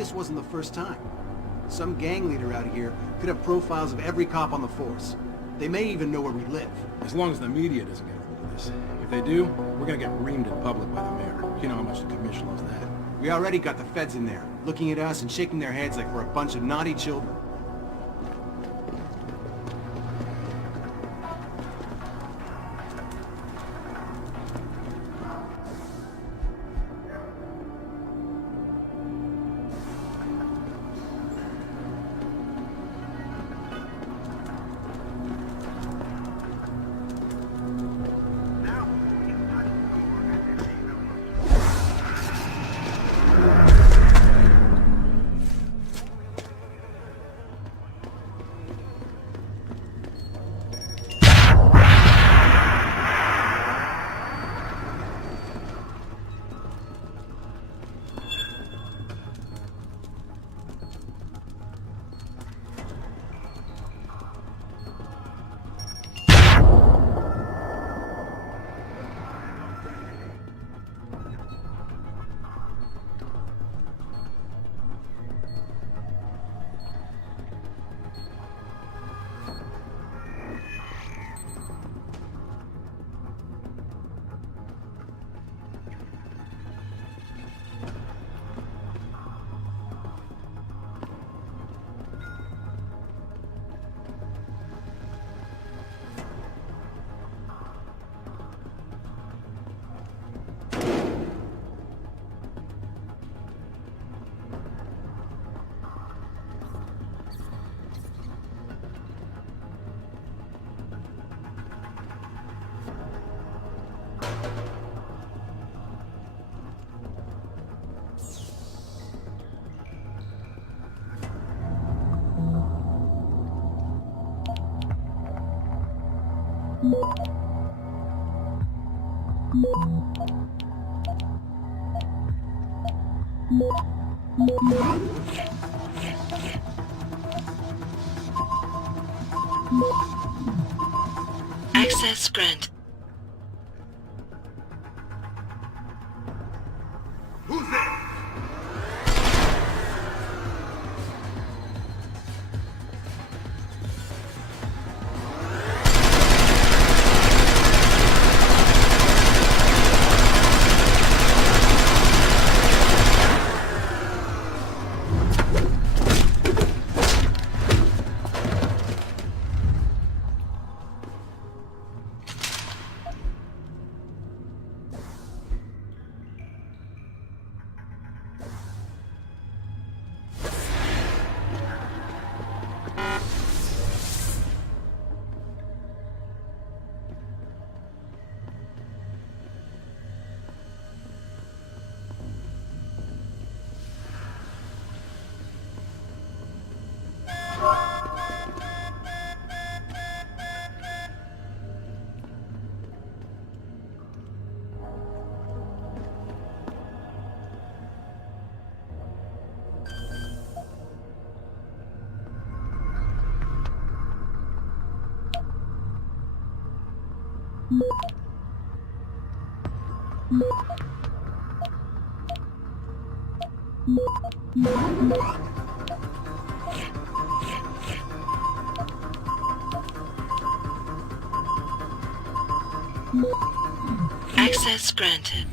this wasn't the first time. Some gang leader out here could have profiles of every cop on the force. They may even know where we live. As long as the media doesn't get hold of this. If they do, we're gonna get reamed in public by the mayor. You know how much the commission loves that. We already got the feds in there, looking at us and shaking their heads like we're a bunch of naughty children. Access granted. Who's there? Access granted.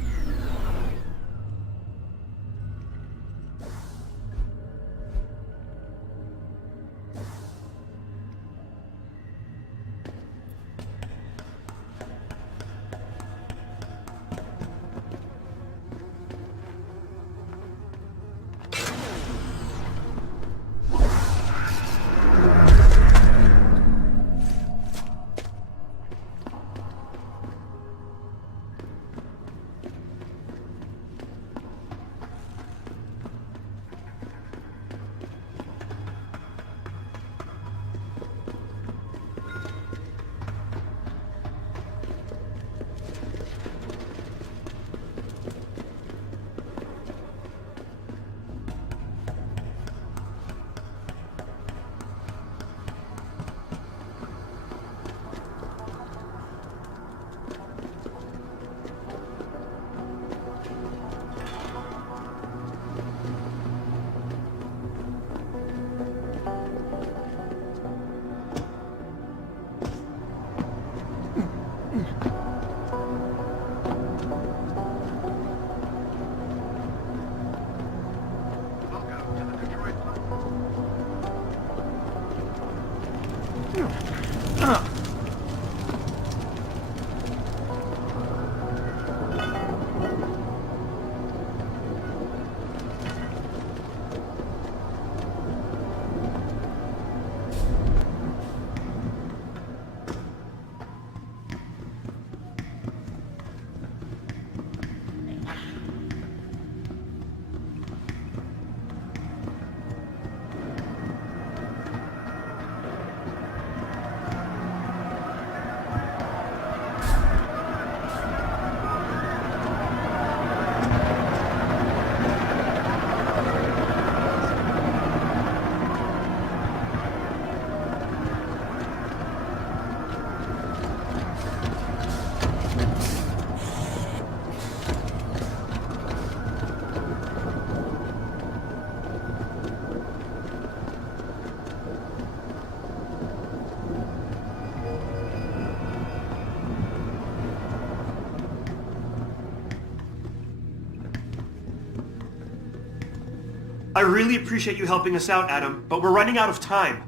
I really appreciate you helping us out, Adam, but we're running out of time.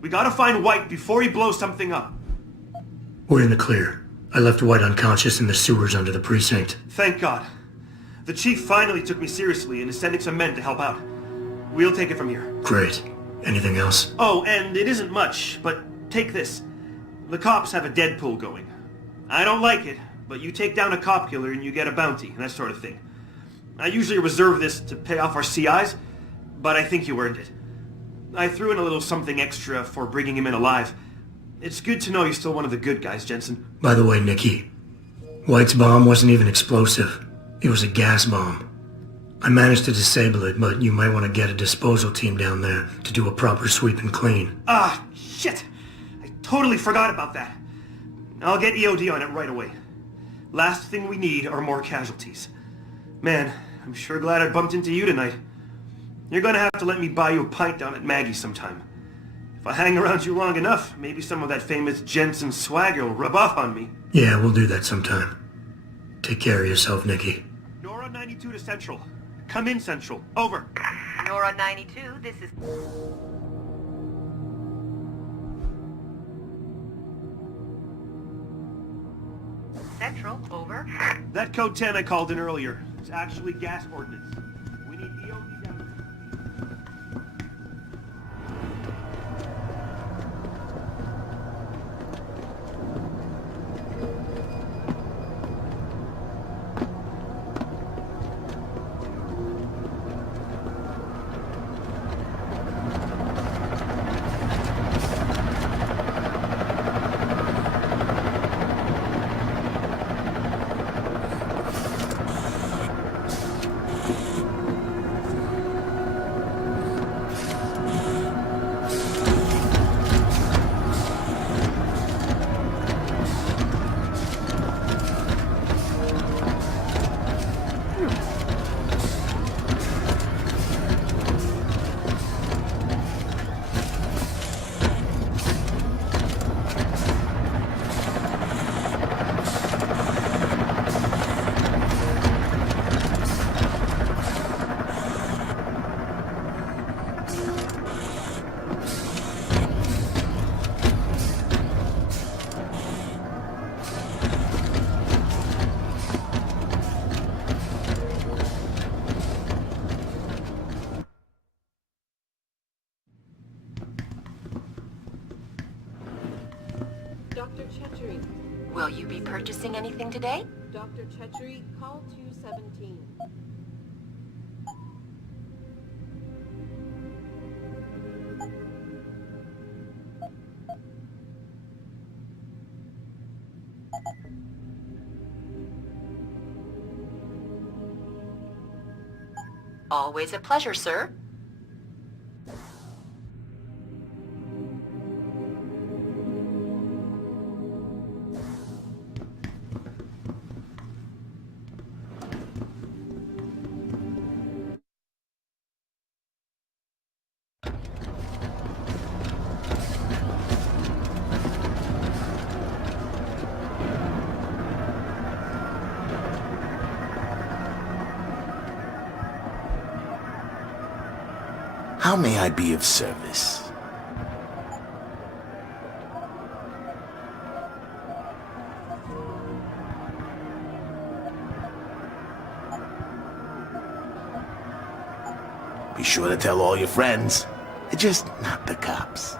We gotta find White before he blows something up. We're in the clear. I left White unconscious in the sewers under the precinct. Thank God. The chief finally took me seriously and is sending some men to help out. We'll take it from here. Great. Anything else? Oh, and it isn't much, but take this. The cops have a Deadpool going. I don't like it, but you take down a cop killer and you get a bounty, that sort of thing. I usually reserve this to pay off our CIs, but I think you earned it. I threw in a little something extra for bringing him in alive. It's good to know you're still one of the good guys, Jensen. By the way, Nikki, White's bomb wasn't even explosive. It was a gas bomb. I managed to disable it, but you might want to get a disposal team down there to do a proper sweep and clean. Ah, shit! I totally forgot about that. I'll get EOD on it right away. Last thing we need are more casualties. Man, I'm sure glad I bumped into you tonight. You're gonna have to let me buy you a pint down at Maggie's sometime. If I hang around you long enough, maybe some of that famous Jensen swagger will rub off on me. Yeah, we'll do that sometime. Take care of yourself, Nikki. Nora 92 to Central. Come in, Central. Over. Nora 92, this is... Central, over. That code 10 I called in earlier is actually gas ordnance. We need EOD down there. Dr. Chetchery. Will you be purchasing anything today? Dr. Chetchery, call 217. Always a pleasure, sir. How may I be of service? Be sure to tell all your friends. Just not the cops.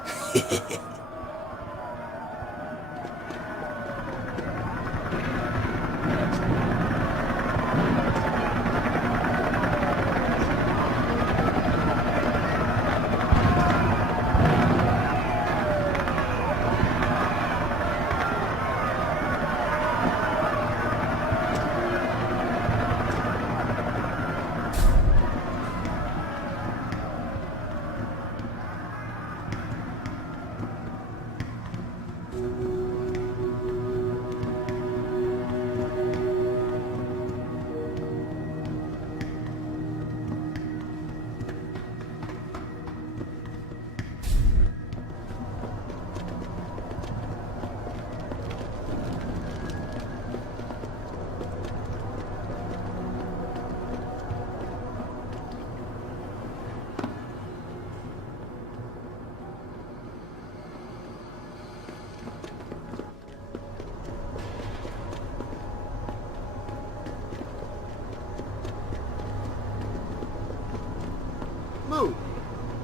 Move,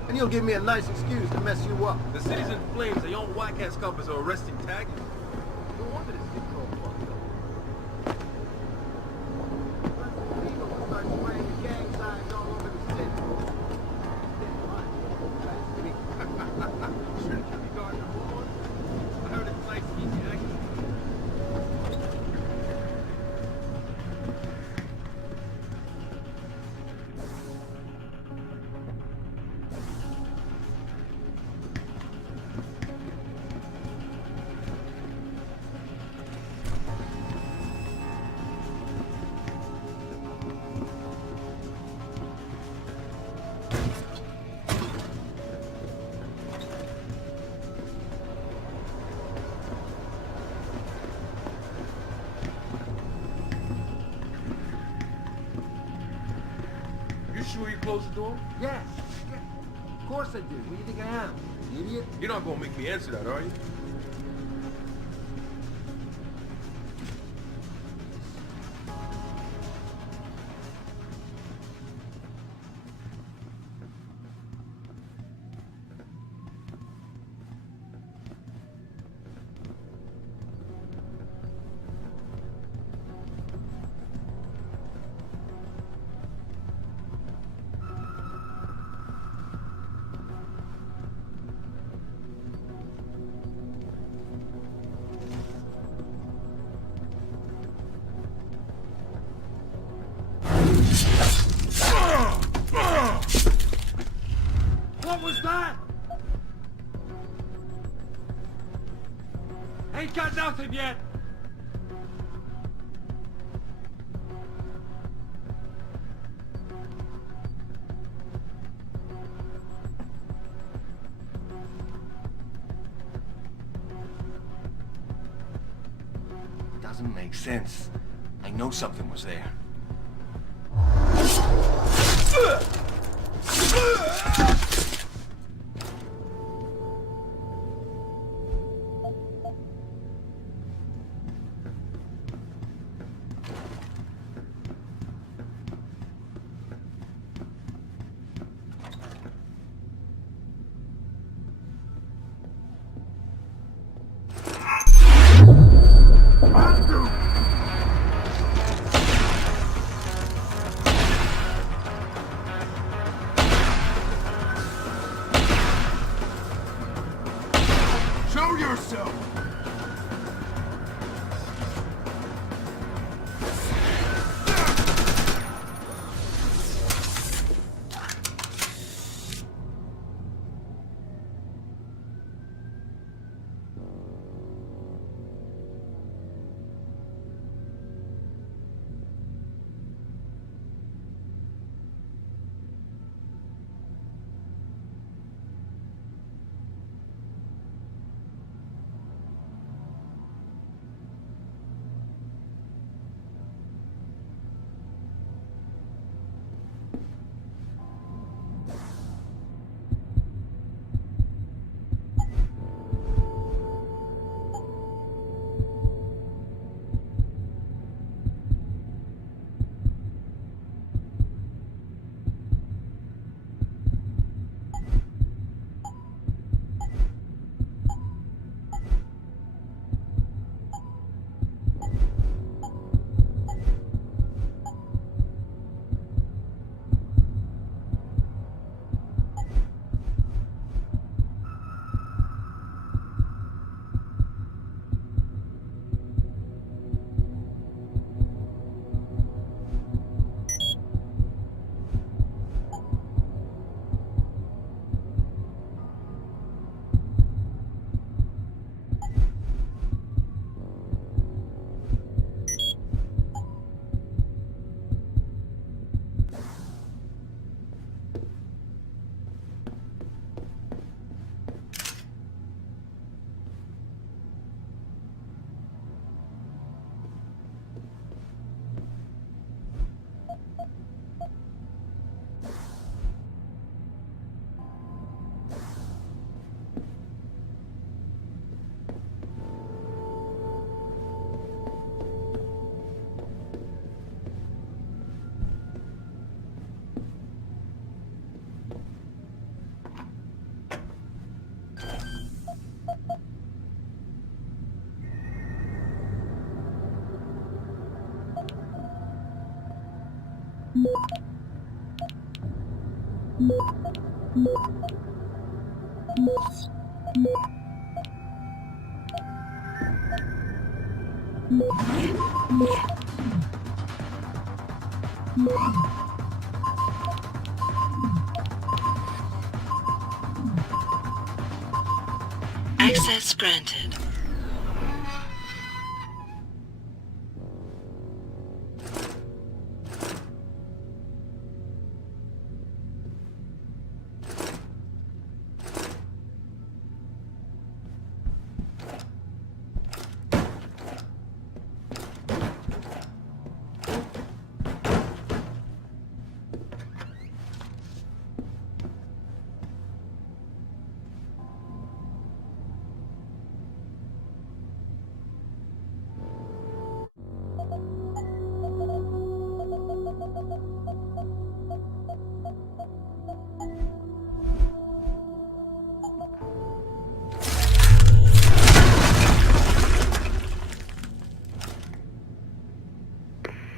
and you'll give me a nice excuse to mess you up. The city's in flames. The young whack-ass coppers are arresting taggers. No wonder this gets all fucked up. Let's illegal to start spraying the gang signs all over the city. Shouldn't you be guarding the board? I heard it's nice easy action. You sure you closed the door? Yes. Of course I did. What do you think I am? You idiot? You're not gonna make me answer that, are you? What was that? Ain't got nothing yet. Doesn't make sense. I know something was there. Access granted.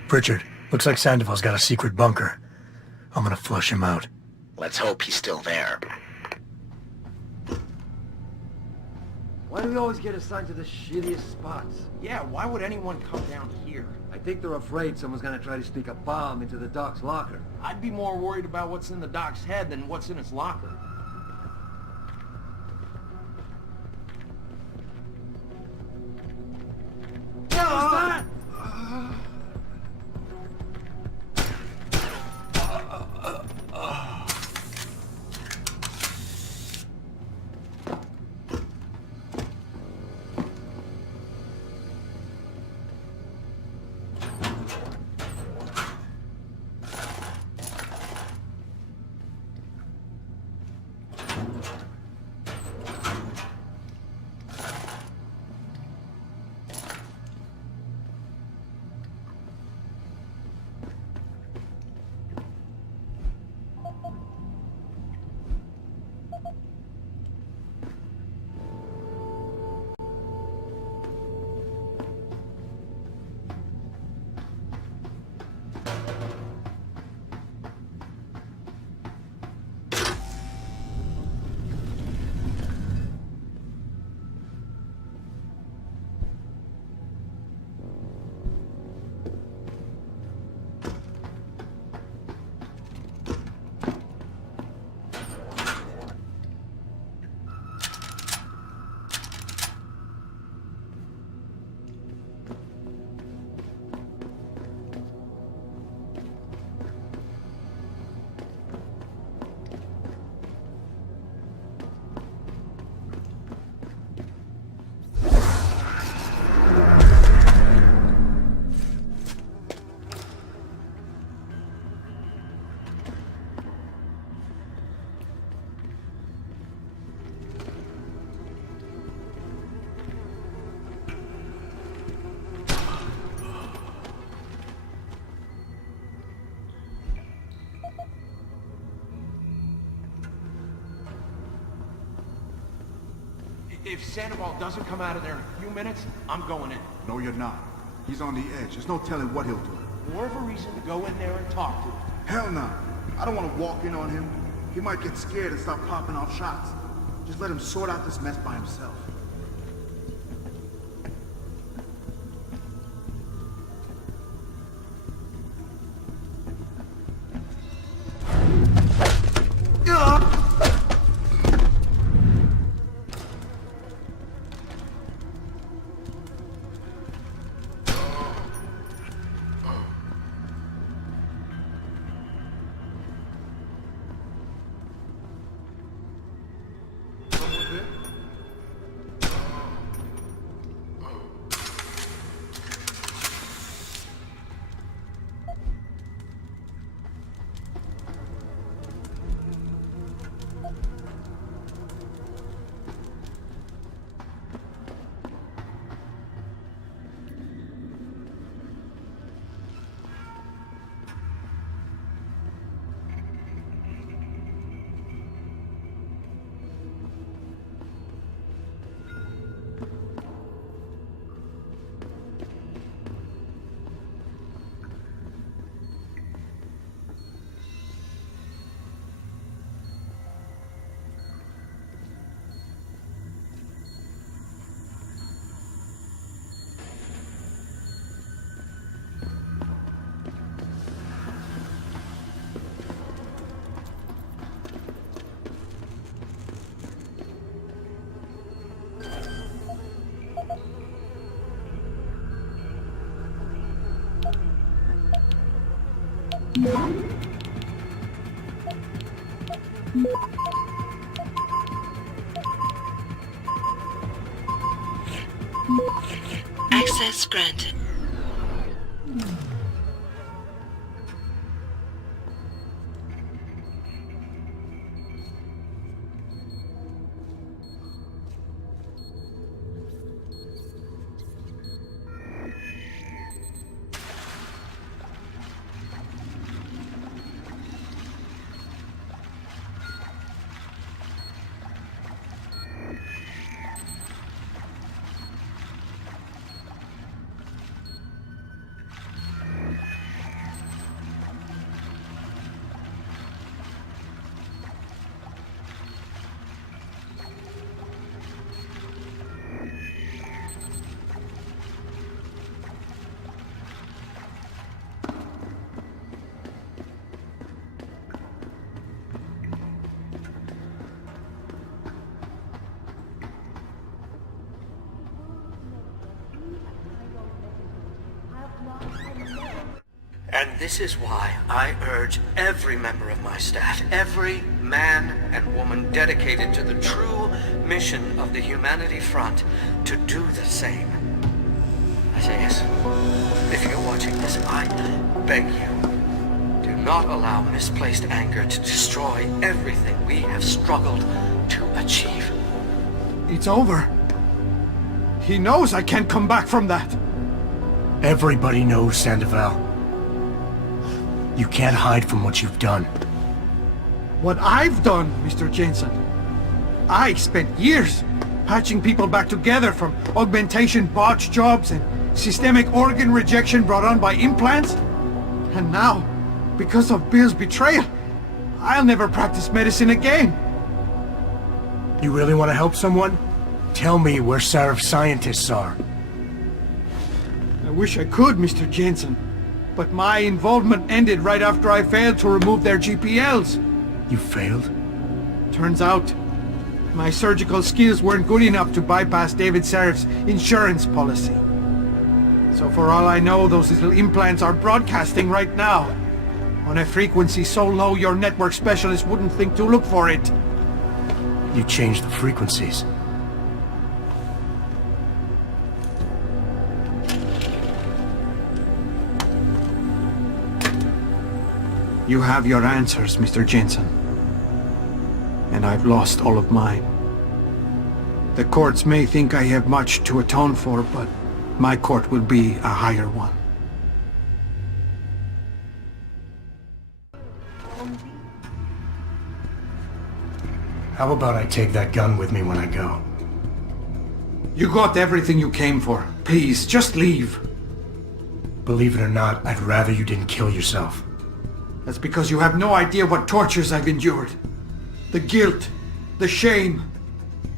Pritchard, looks like Sandoval's got a secret bunker. I'm gonna flush him out. Let's hope he's still there. Why do we always get assigned to the shittiest spots? Yeah, why would anyone come down here? I think they're afraid someone's gonna try to sneak a bomb into the doc's locker. I'd be more worried about what's in the doc's head than what's in his locker. What was that? If Sandoval doesn't come out of there in a few minutes, I'm going in. No, you're not. He's on the edge. There's no telling what he'll do. More of a reason to go in there and talk to him. Hell no. I don't want to walk in on him. He might get scared and start popping off shots. Just let him sort out this mess by himself. Access granted. And this is why I urge every member of my staff, every man and woman dedicated to the true mission of the Humanity Front, to do the same. Isaias, if you're watching this, I beg you, do not allow misplaced anger to destroy everything we have struggled to achieve. It's over. He knows I can't come back from that. Everybody knows, Sandoval. You can't hide from what you've done. What I've done, Mr. Jensen. I spent years patching people back together from augmentation botch jobs and systemic organ rejection brought on by implants. And now, because of Bill's betrayal, I'll never practice medicine again. You really want to help someone? Tell me where Sarif's scientists are. I wish I could, Mr. Jensen. But my involvement ended right after I failed to remove their GPLs. You failed? Turns out, my surgical skills weren't good enough to bypass David Sarif's insurance policy. So for all I know, those little implants are broadcasting right now, on a frequency so low your network specialist wouldn't think to look for it. You changed the frequencies. You have your answers, Mr. Jensen. And I've lost all of mine. The courts may think I have much to atone for, but my court will be a higher one. How about I take that gun with me when I go? You got everything you came for. Please, just leave. Believe it or not, I'd rather you didn't kill yourself. That's because you have no idea what tortures I've endured. The guilt, the shame.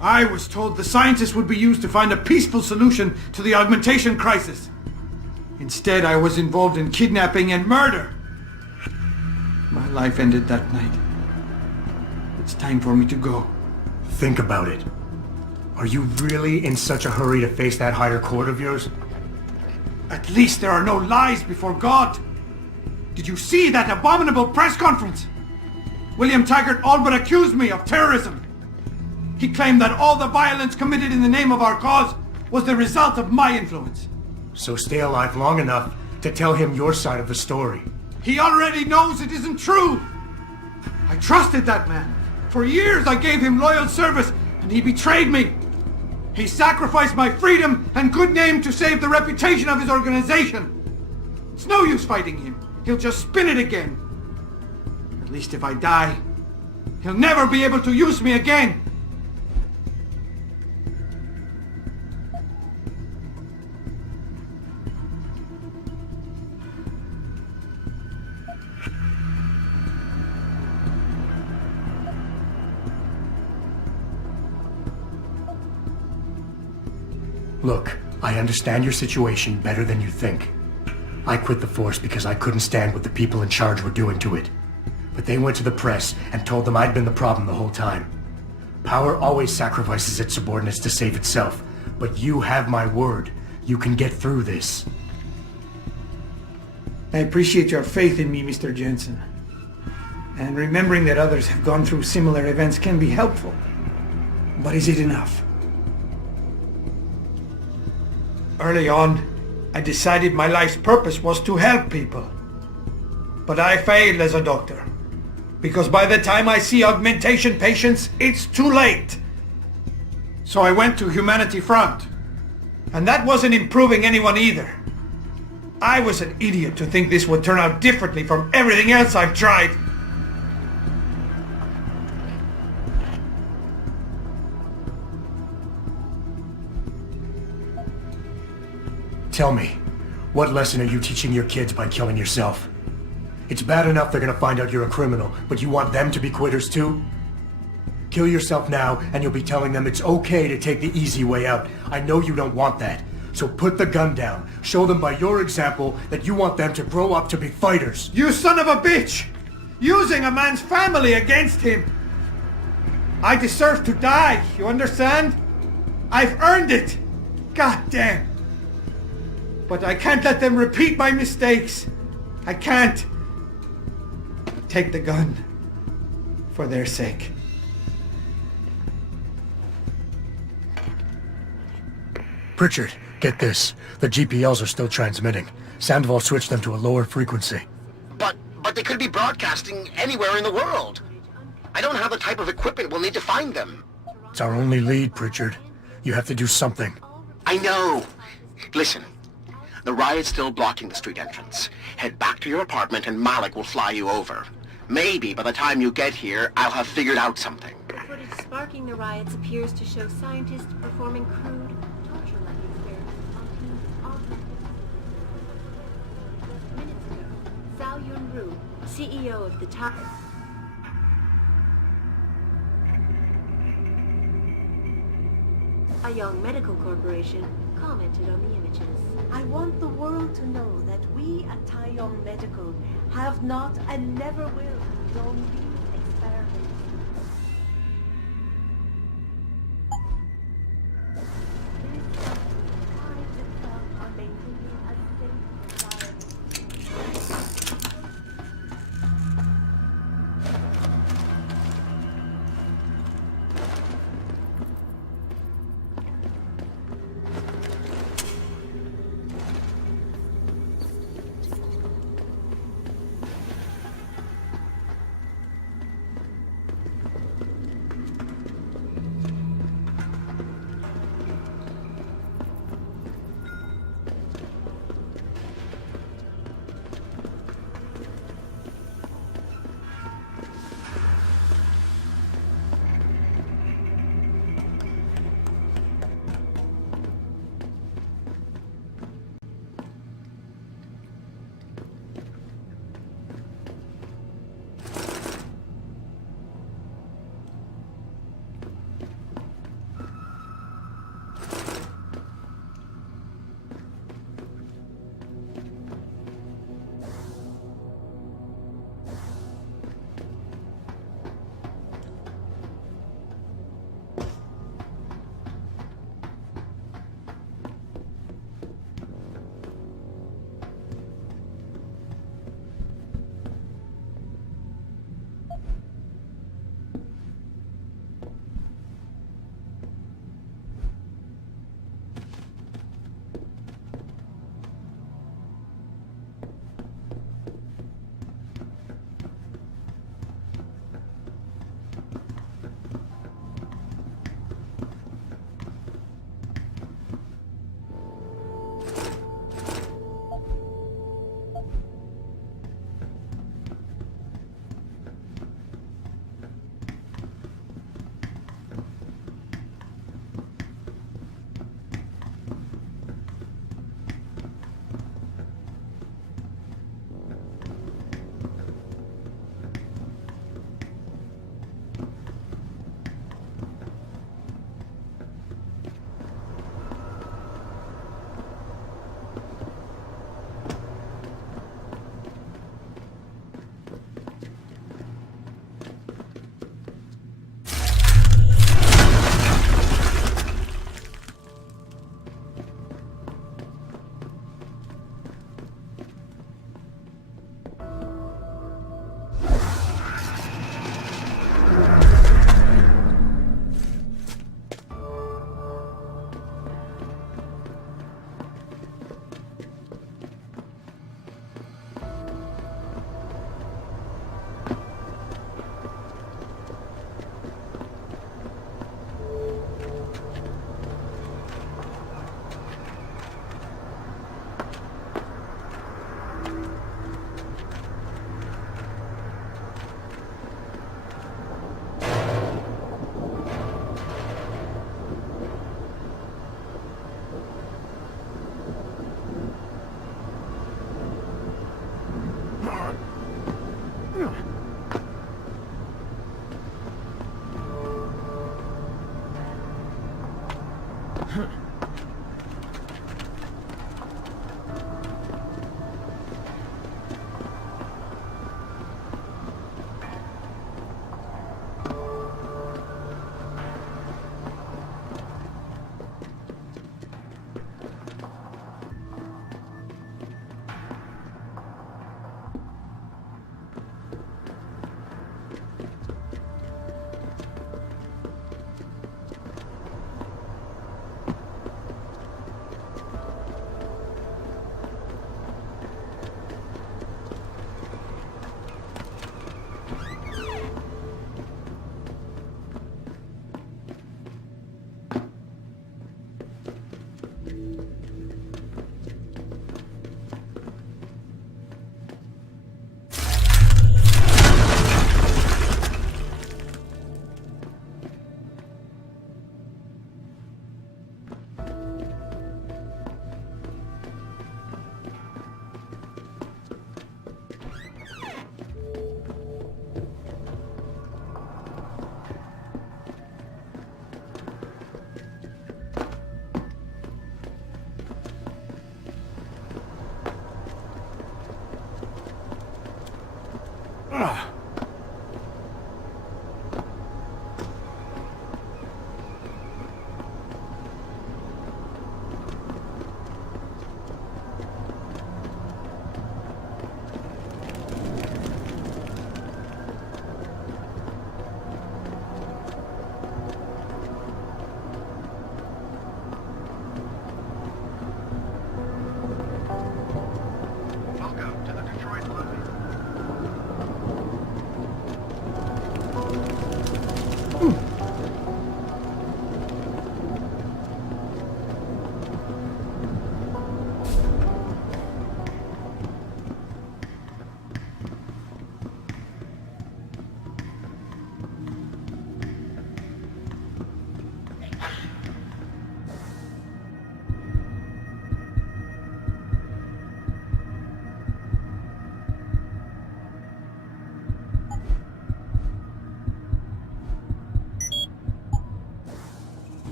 I was told the scientists would be used to find a peaceful solution to the augmentation crisis. Instead, I was involved in kidnapping and murder. My life ended that night. It's time for me to go. Think about it. Are you really in such a hurry to face that higher court of yours? At least there are no lies before God. Did you see that abominable press conference? William Taggart all but accused me of terrorism. He claimed that all the violence committed in the name of our cause was the result of my influence. So stay alive long enough to tell him your side of the story. He already knows it isn't true. I trusted that man. For years I gave him loyal service, and he betrayed me. He sacrificed my freedom and good name to save the reputation of his organization. It's no use fighting him. He'll just spin it again. At least if I die, he'll never be able to use me again. Look, I understand your situation better than you think. I quit the force because I couldn't stand what the people in charge were doing to it. But they went to the press and told them I'd been the problem the whole time. Power always sacrifices its subordinates to save itself. But you have my word. You can get through this. I appreciate your faith in me, Mr. Jensen. And remembering that others have gone through similar events can be helpful. But is it enough? Early on, I decided my life's purpose was to help people. But I failed as a doctor. Because by the time I see augmentation patients, it's too late. So I went to Humanity Front. And that wasn't improving anyone either. I was an idiot to think this would turn out differently from everything else I've tried. Tell me, what lesson are you teaching your kids by killing yourself? It's bad enough they're gonna find out you're a criminal, but you want them to be quitters too? Kill yourself now, and you'll be telling them it's okay to take the easy way out. I know you don't want that. So put the gun down. Show them by your example that you want them to grow up to be fighters. You son of a bitch! Using a man's family against him! I deserve to die, you understand? I've earned it! God damn! But I can't let them repeat my mistakes. I can't. Take the gun. For their sake. Pritchard, get this. The GPLs are still transmitting. Sandoval switched them to a lower frequency. But they could be broadcasting anywhere in the world. I don't have the type of equipment we'll need to find them. It's our only lead, Pritchard. You have to do something. I know. Listen, the riot's still blocking the street entrance. Head back to your apartment and Malik will fly you over. Maybe by the time you get here, I'll have figured out something. Footage sparking the riots appears to show scientists performing crude, torture-like experiments on teams augmented. Minutes ago, Zhao Yunru, CEO of the top... A young medical corporation commented on the images. I want the world to know that we at Taiyong Medical have not and never will condone these experiments. This company prides itself on maintaining a safe environment.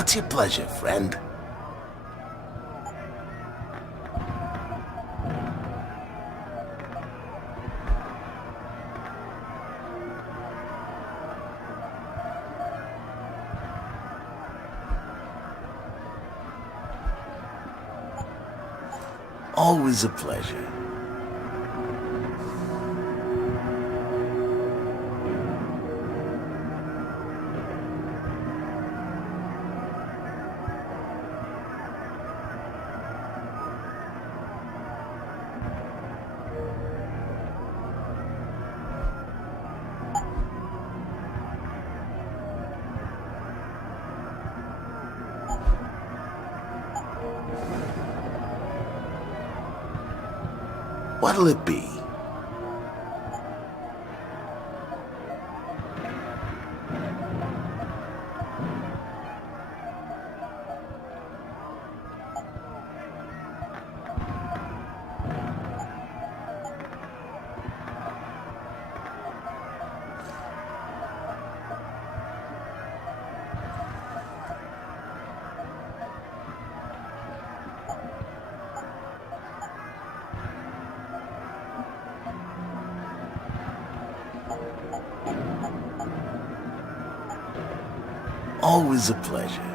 What's your pleasure, friend? Always a pleasure. What'll it be? Always a pleasure.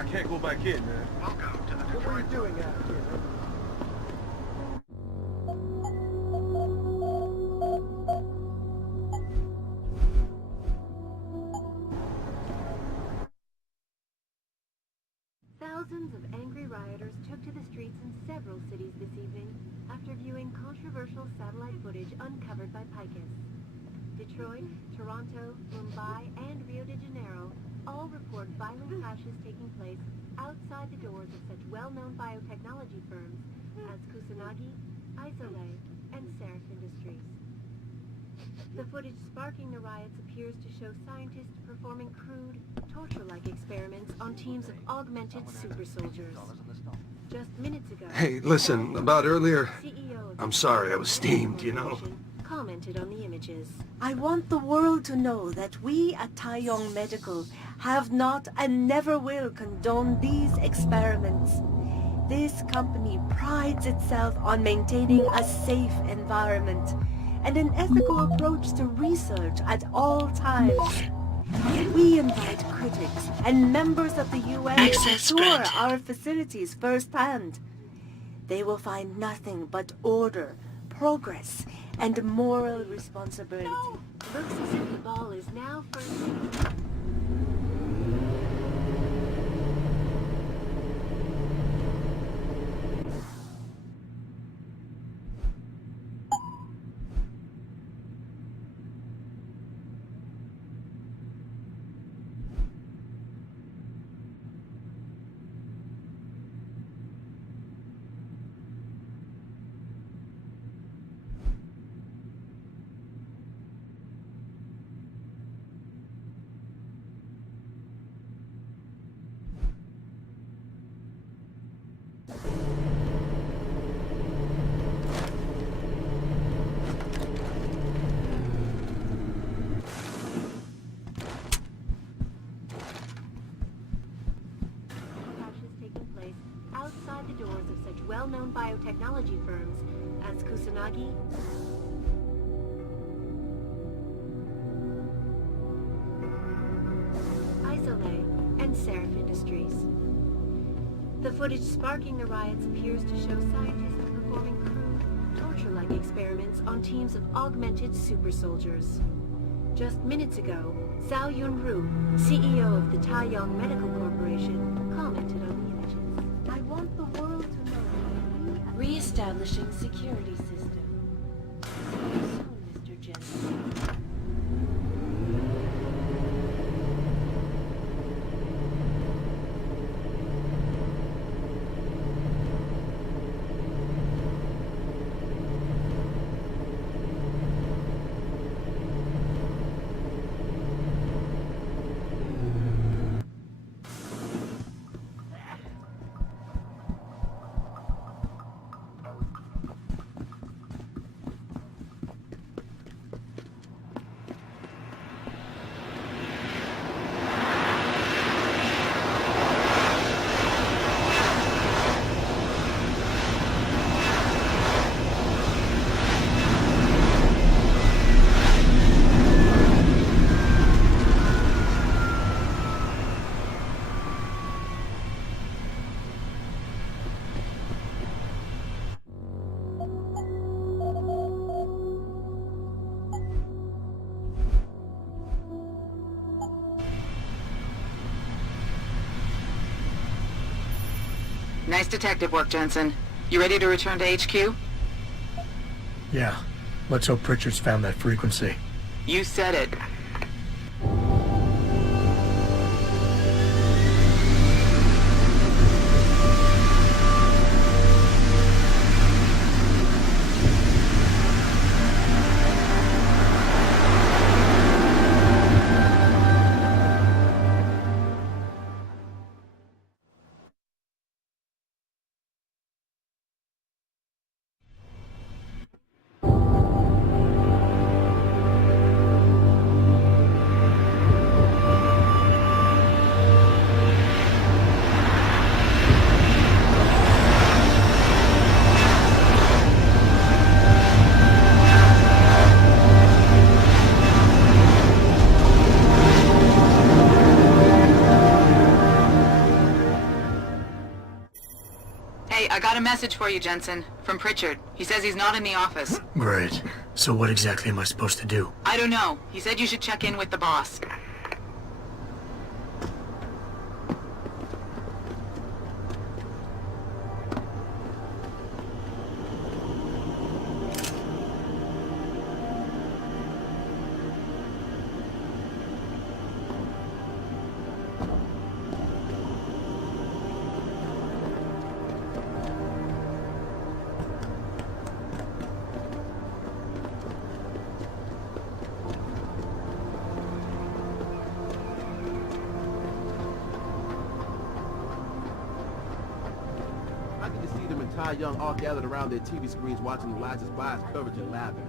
I can't go back in, man. Welcome to the What were you doing out here? Thousands of angry rioters took to the streets in several cities this evening after viewing controversial satellite footage uncovered by Picus. Detroit, Toronto, Mumbai, and Rio de Janeiro all report violent crashes taking place outside the doors of such well-known biotechnology firms as Kusanagi, Isolé, and Serif Industries. The footage sparking the riots appears to show scientists performing crude, torture-like experiments on teams of augmented super soldiers. Just minutes ago... Hey, listen, about earlier... CEO I'm sorry, I was steamed, you know? commented on the images. I want the world to know that we at Taiyong Medical have not and never will condone these experiments. This company prides itself on maintaining a safe environment and an ethical approach to research at all times. We invite critics and members of the UN to tour our facilities firsthand. They will find nothing but order, progress, and moral responsibility. Looks as if the ball is now for... outside the doors of such well-known biotechnology firms as Kusanagi, Isolay, and Seraph Industries. The footage sparking the riots appears to show scientists performing crude, torture-like experiments on teams of augmented super soldiers. Just minutes ago, Zhao Yunru, CEO of the Taiyang Medical Corporation, commented on the images. I want the world to know that Re-establishing security system. So, Mr. Jensen. Nice detective work, Jensen. You ready to return to HQ? Yeah. Let's hope Pritchard's found that frequency. You said it. I got a message for you, Jensen, from Pritchard. He says he's not in the office. Great. So what exactly am I supposed to do? I don't know. He said you should check in with the boss. Young all gathered around their TV screens watching Elijah's bias coverage and laughing.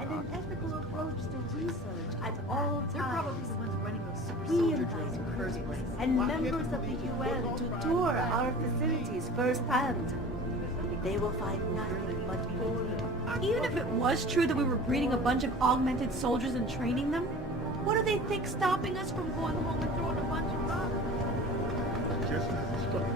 an ethical approach to research at all times. They're probably the ones running those super We soldier invite drills in the first place. presidents and members of the UN to tour our facilities firsthand. They will find nothing but beauty. Even if it was true that we were breeding a bunch of augmented soldiers and training them, what do they think stopping us from going home and throwing a bunch of rocks? Just as instructed.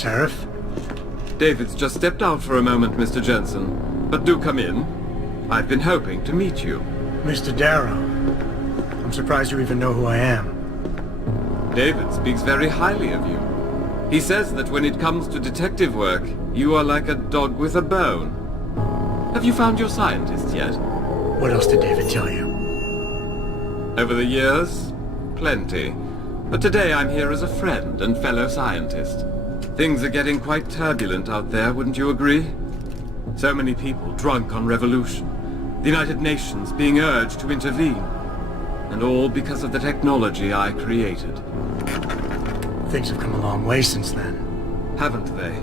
Seraph? David's just stepped out for a moment, Mr. Jensen. But do come in. I've been hoping to meet you. Mr. Darrow. I'm surprised you even know who I am. David speaks very highly of you. He says that when it comes to detective work, you are like a dog with a bone. Have you found your scientist yet? What else did David tell you? Over the years? Plenty. But today I'm here as a friend and fellow scientist. Things are getting quite turbulent out there, wouldn't you agree? So many people drunk on revolution. The United Nations being urged to intervene. And all because of the technology I created. Things have come a long way since then. Haven't they?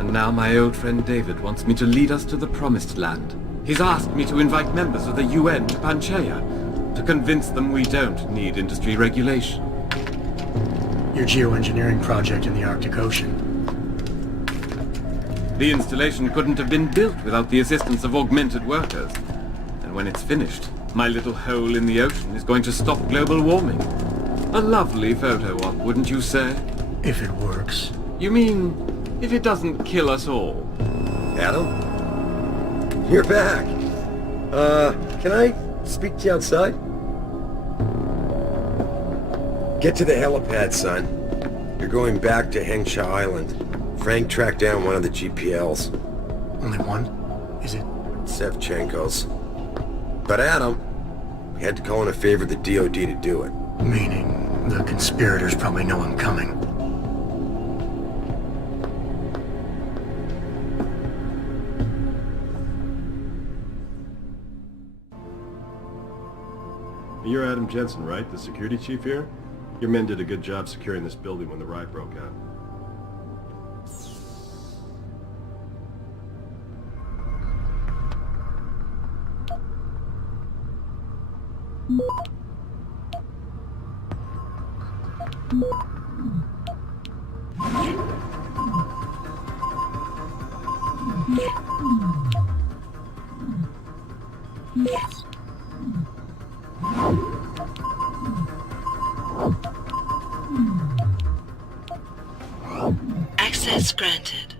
And now my old friend David wants me to lead us to the Promised Land. He's asked me to invite members of the UN to Panchaea, to convince them we don't need industry regulation. Your geoengineering project in the Arctic Ocean. The installation couldn't have been built without the assistance of augmented workers. And when it's finished, my little hole in the ocean is going to stop global warming. A lovely photo op, wouldn't you say? If it works. You mean, if it doesn't kill us all? Adam? You're back. Can I speak to you outside? Get to the helipad, son. You're going back to Hengsha Island. Frank tracked down one of the GPLs. Only one? Is it? Sevchenko's. But Adam, we had to call in a favor of the DOD to do it. Meaning, the conspirators probably know I'm coming. You're Adam Jensen, right? The security chief here? Your men did a good job securing this building when the riot broke out. Access granted.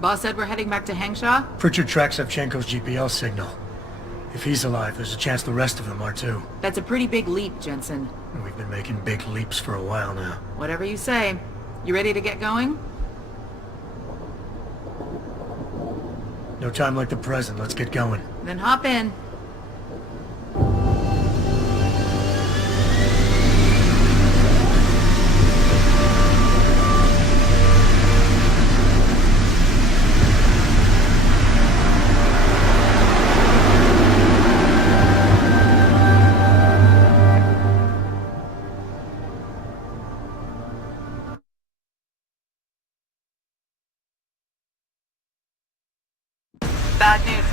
Boss said we're heading back to Hengsha? Pritchard tracks Sevchenko's GPL signal. If he's alive, there's a chance the rest of them are too. That's a pretty big leap, Jensen. We've been making big leaps for a while now. Whatever you say. You ready to get going? No time like the present. Let's get going. Then hop in.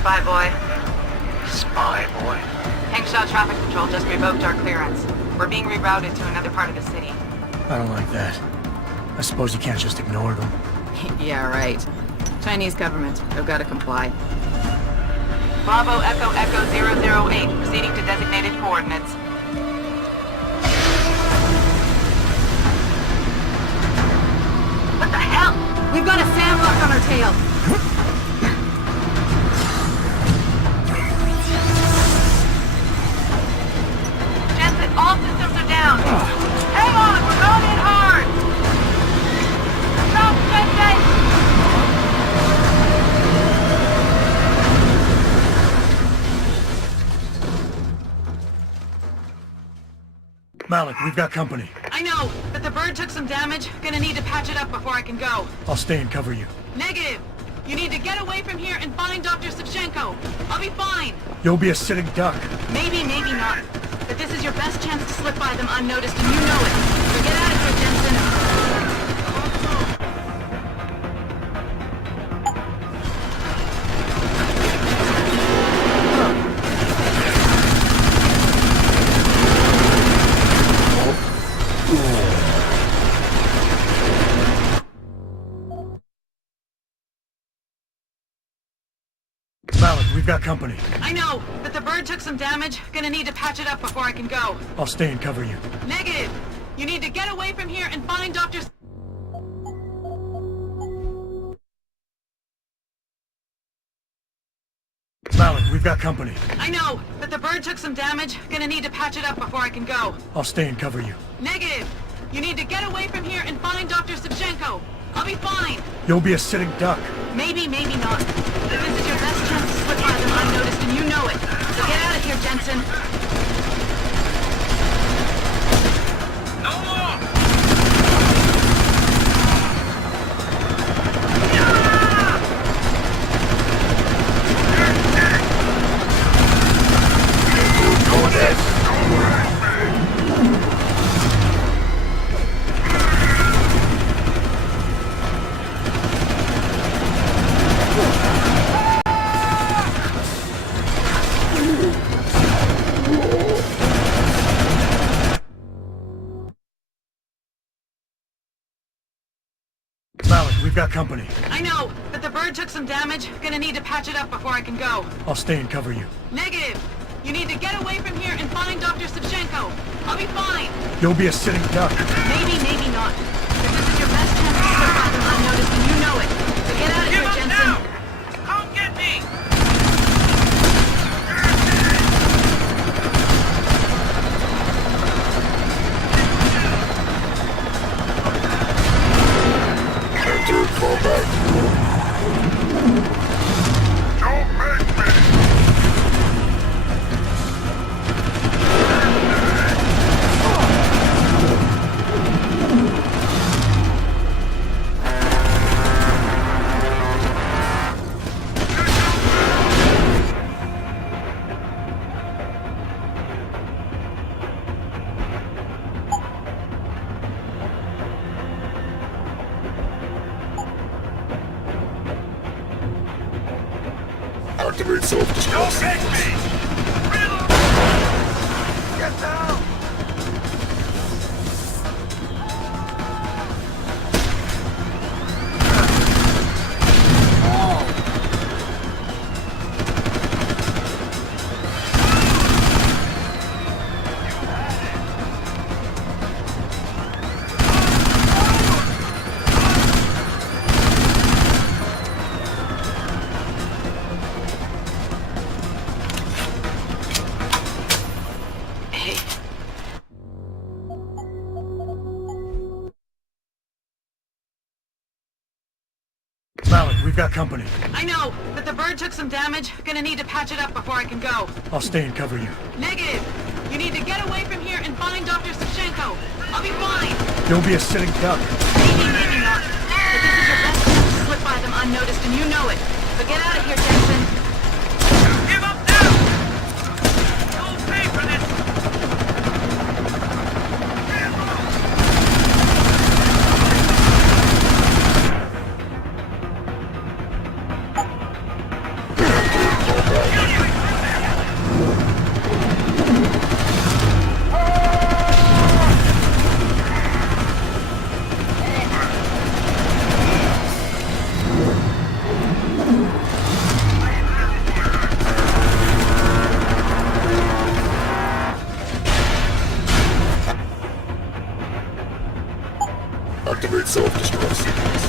Spy boy. Spy boy? Hengsha Traffic Control just revoked our clearance. We're being rerouted to another part of the city. I don't like that. I suppose you can't just ignore them. Yeah, right. Chinese government. They've got to comply. Bravo Echo Echo 008, proceeding to designated coordinates. What the hell? We've got a sandlock on our tail. Jensen, all systems are down. Hang on, we're going in hard. Stop, Jensen! Malik, we've got company. I know, but the bird took some damage. Gonna need to patch it up before I can go. I'll stay and cover you. Negative. You need to get away from here and find Dr. Savchenko. I'll be fine. You'll be a sitting duck. Maybe, maybe not. But this is your best chance to slip by them unnoticed, and you know it. So get out of here, Jensen. Malik, we've got company. I know, but the bird took some damage. Gonna need to patch it up before I can go. I'll stay and cover you. Negative. You need to get away from here and find Dr. Malik, we've got company. I know, but the bird took some damage. Gonna need to patch it up before I can go. I'll stay and cover you. Negative. You need to get away from here and find Dr. Savchenko. I'll be fine. You'll be a sitting duck. Maybe, maybe not. But this is your best chance to slip by them unnoticed, and you know it. So get out of here, Jensen. No more! Malik, we've got company. I know, but the bird took some damage. Gonna need to patch it up before I can go. I'll stay and cover you. Negative. You need to get away from here and find Dr. Savchenko. I'll be fine. You'll be a sitting duck. Maybe, maybe not. But this is your best chance to slip by them unnoticed, and you know it. So get out of here, Jensen. Now! Come get me! Activate self-destruct. Don't hit me! Get down! Malik, we've got company. I know, but the bird took some damage. Gonna need to patch it up before I can go. I'll stay and cover you. Negative. You need to get away from here and find Dr. Savchenko. I'll be fine. You'll be a sitting duck. Maybe, maybe not. But this is your best chance to slip by them unnoticed, and you know it. So get out of here, Jensen. Give up now! You'll pay for this! favorite self-destruct sequence.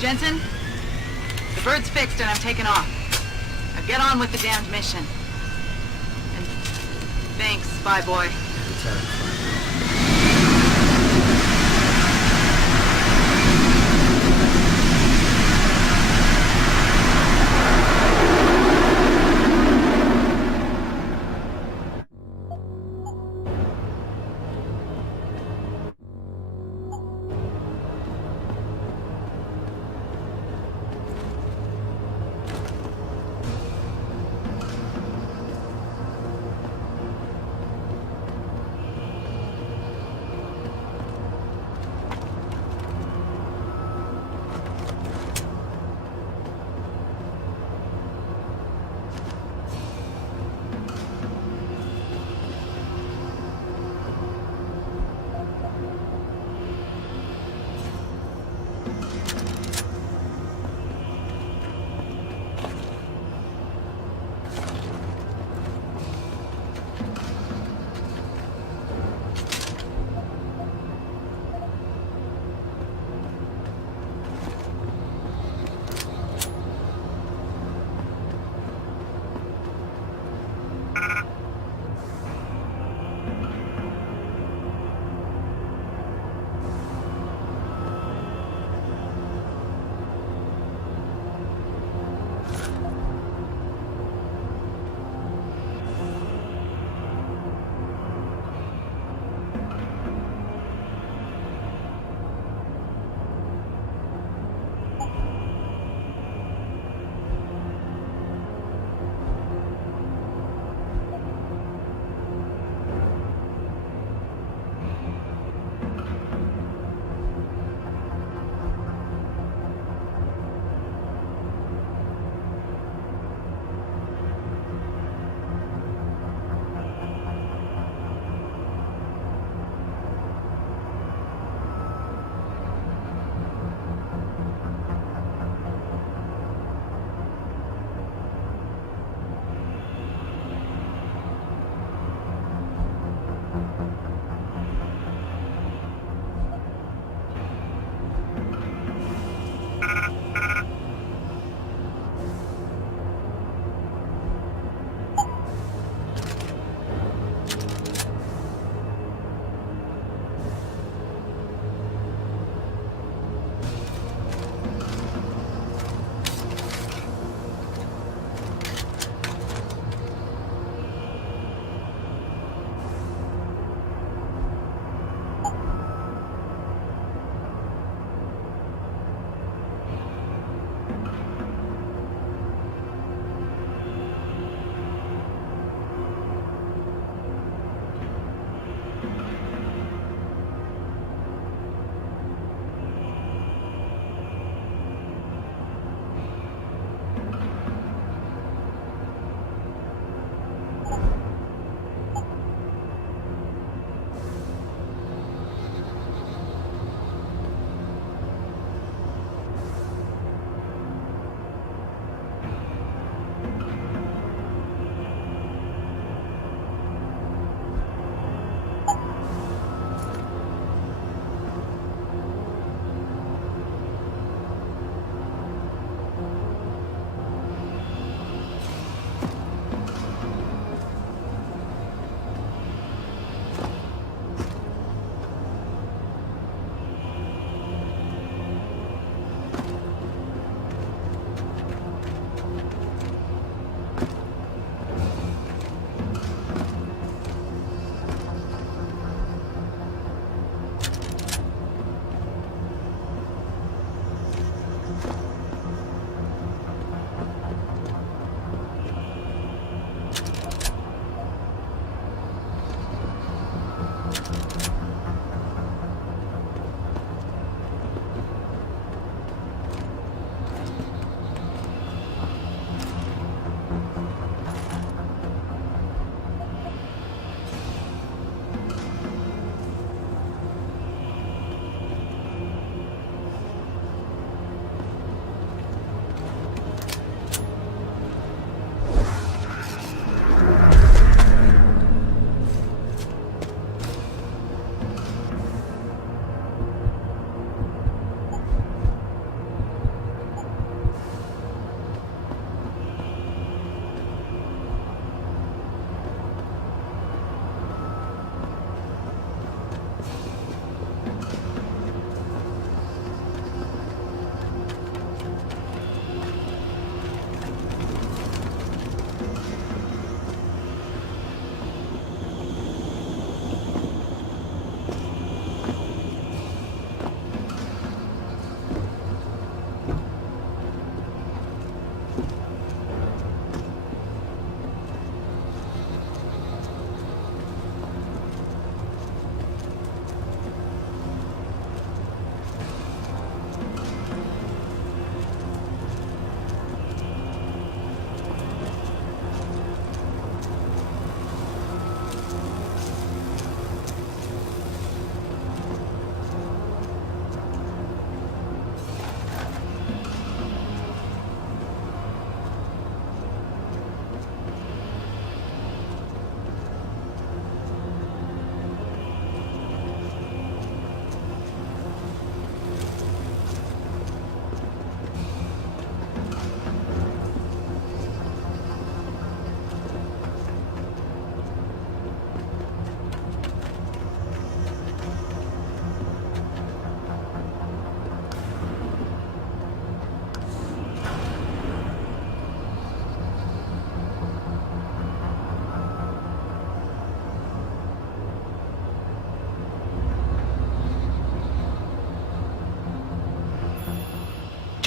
Jensen? The bird's fixed and I'm taking off. Now get on with the damned mission. And thanks, Spy Boy.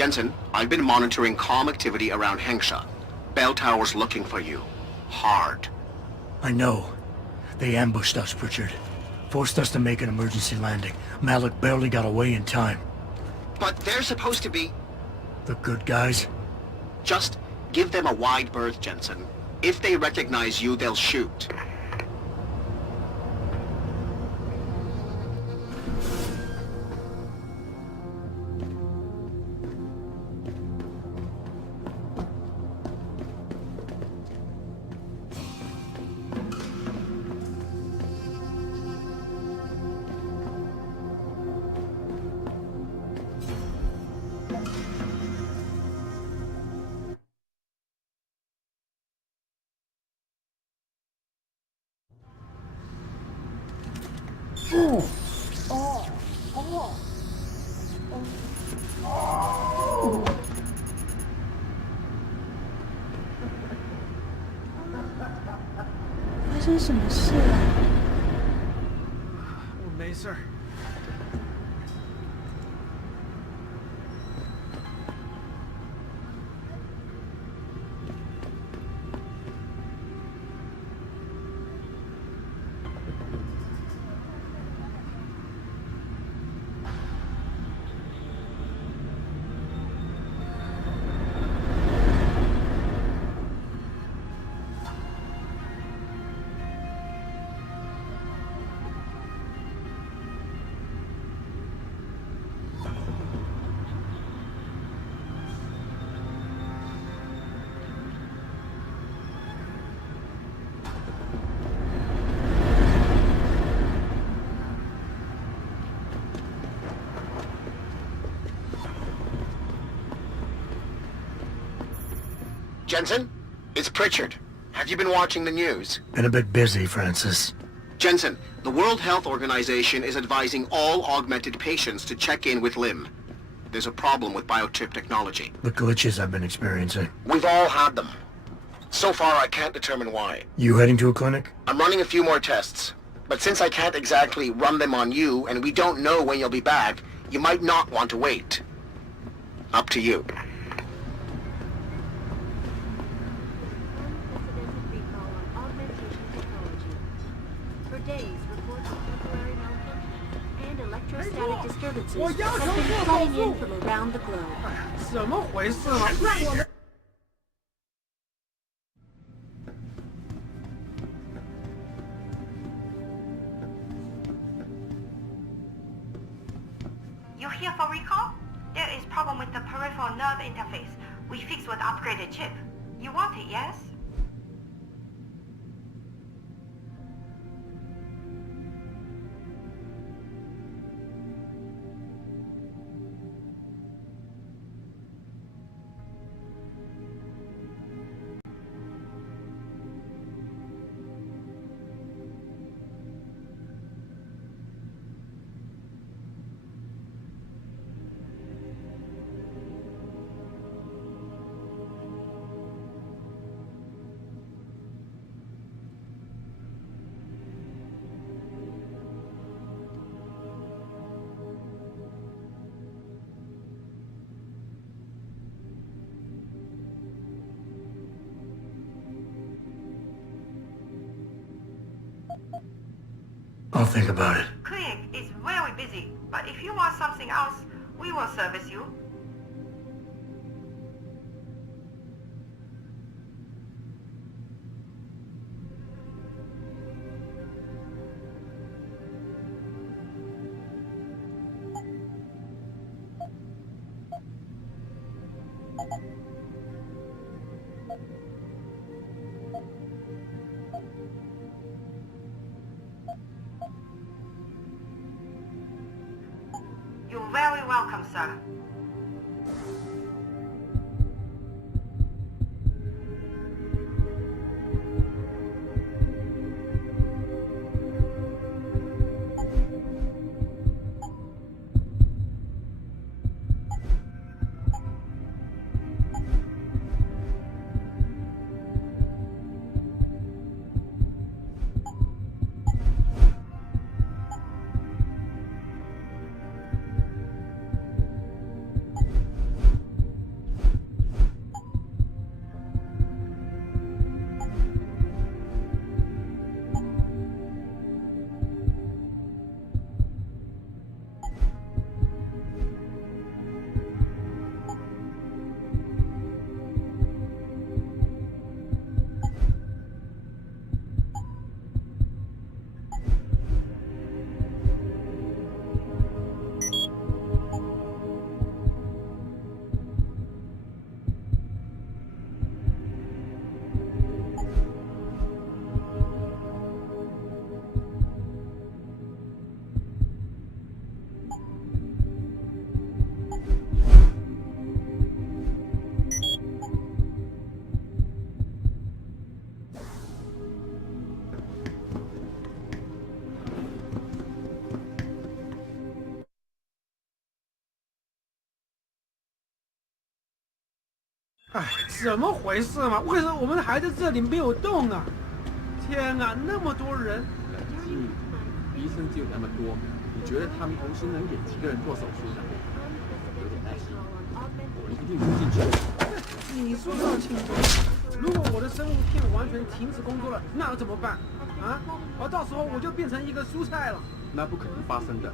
Jensen, I've been monitoring comm activity around Hengsha. Bell Tower's looking for you. Hard. I know. They ambushed us, Pritchard. Forced us to make an emergency landing. Malik barely got away in time. But they're supposed to be... The good guys? Just give them a wide berth, Jensen. If they recognize you, they'll shoot. Oh. 发生什么事了？我没事儿。Jensen? It's Pritchard. Have you been watching the news? Been a bit busy, Francis. Jensen, the World Health Organization is advising all augmented patients to check in with Lim. There's a problem with biochip technology. The glitches I've been experiencing. We've all had them. So far, I can't determine why. You heading to a clinic? I'm running a few more tests. But since I can't exactly run them on you, and we don't know when you'll be back, you might not want to wait. Up to you. Unprecedented recall on augmentation technology. For days, reports of temporary malfunctions and electrostatic disturbances have been flooding in from around the globe. 怎么回事啊？让我们。 You here for recall? There is problem with the peripheral nerve interface. We fixed with upgraded chip. You want it, yes? I'll think about it. Clinic is very busy, but if you want something else, we will service you. You're very welcome, sir. 哎，怎么回事嘛？为什么我们还在这里没有动啊？天啊，那么多人！医生只有那么多，你觉得他们同时能给几个人做手术呢？有点耐心，我一定冲进去。你说到轻松，如果我的生物片完全停止工作了，那怎么办？啊？到时候我就变成一个蔬菜了。那不可能发生的。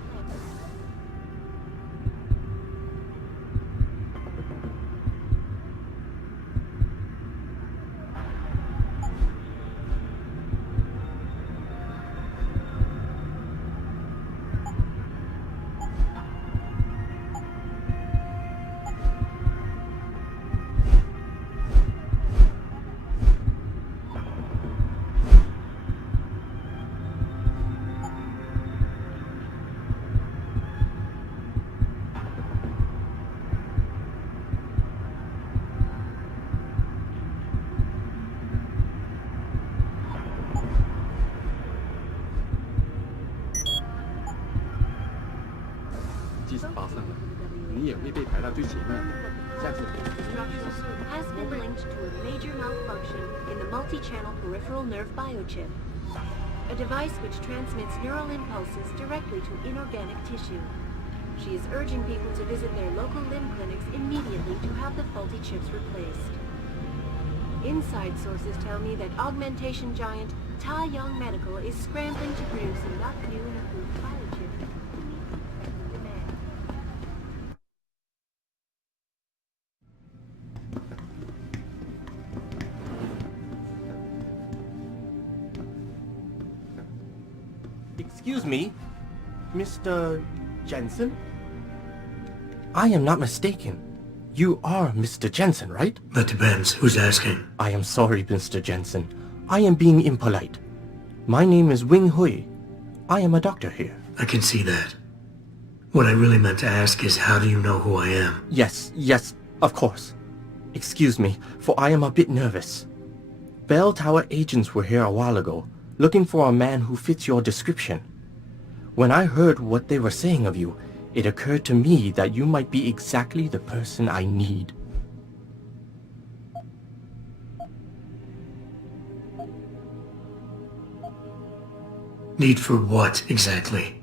即使发生了，你也会被排到最前面的。下次。Has been linked to a major malfunction in the multi-channel peripheral nerve biochip, a device which transmits neural impulses directly to inorganic tissue. She is urging people to visit their local limb clinics immediately to have the faulty chips replaced. Inside sources tell me that augmentation giant Ta Young Medical is scrambling to produce enough new and improved biochips. Excuse me, Mr. Jensen? I am not mistaken. You are Mr. Jensen, right? That depends. Who's asking? I am sorry, Mr. Jensen. I am being impolite. My name is Wing Hui. I am a doctor here. I can see that. What I really meant to ask is, how do you know who I am? Yes, of course. Excuse me, for I am a bit nervous. Bell Tower agents were here a while ago, looking for a man who fits your description. When I heard what they were saying of you, it occurred to me that you might be exactly the person I need. Need for what, exactly?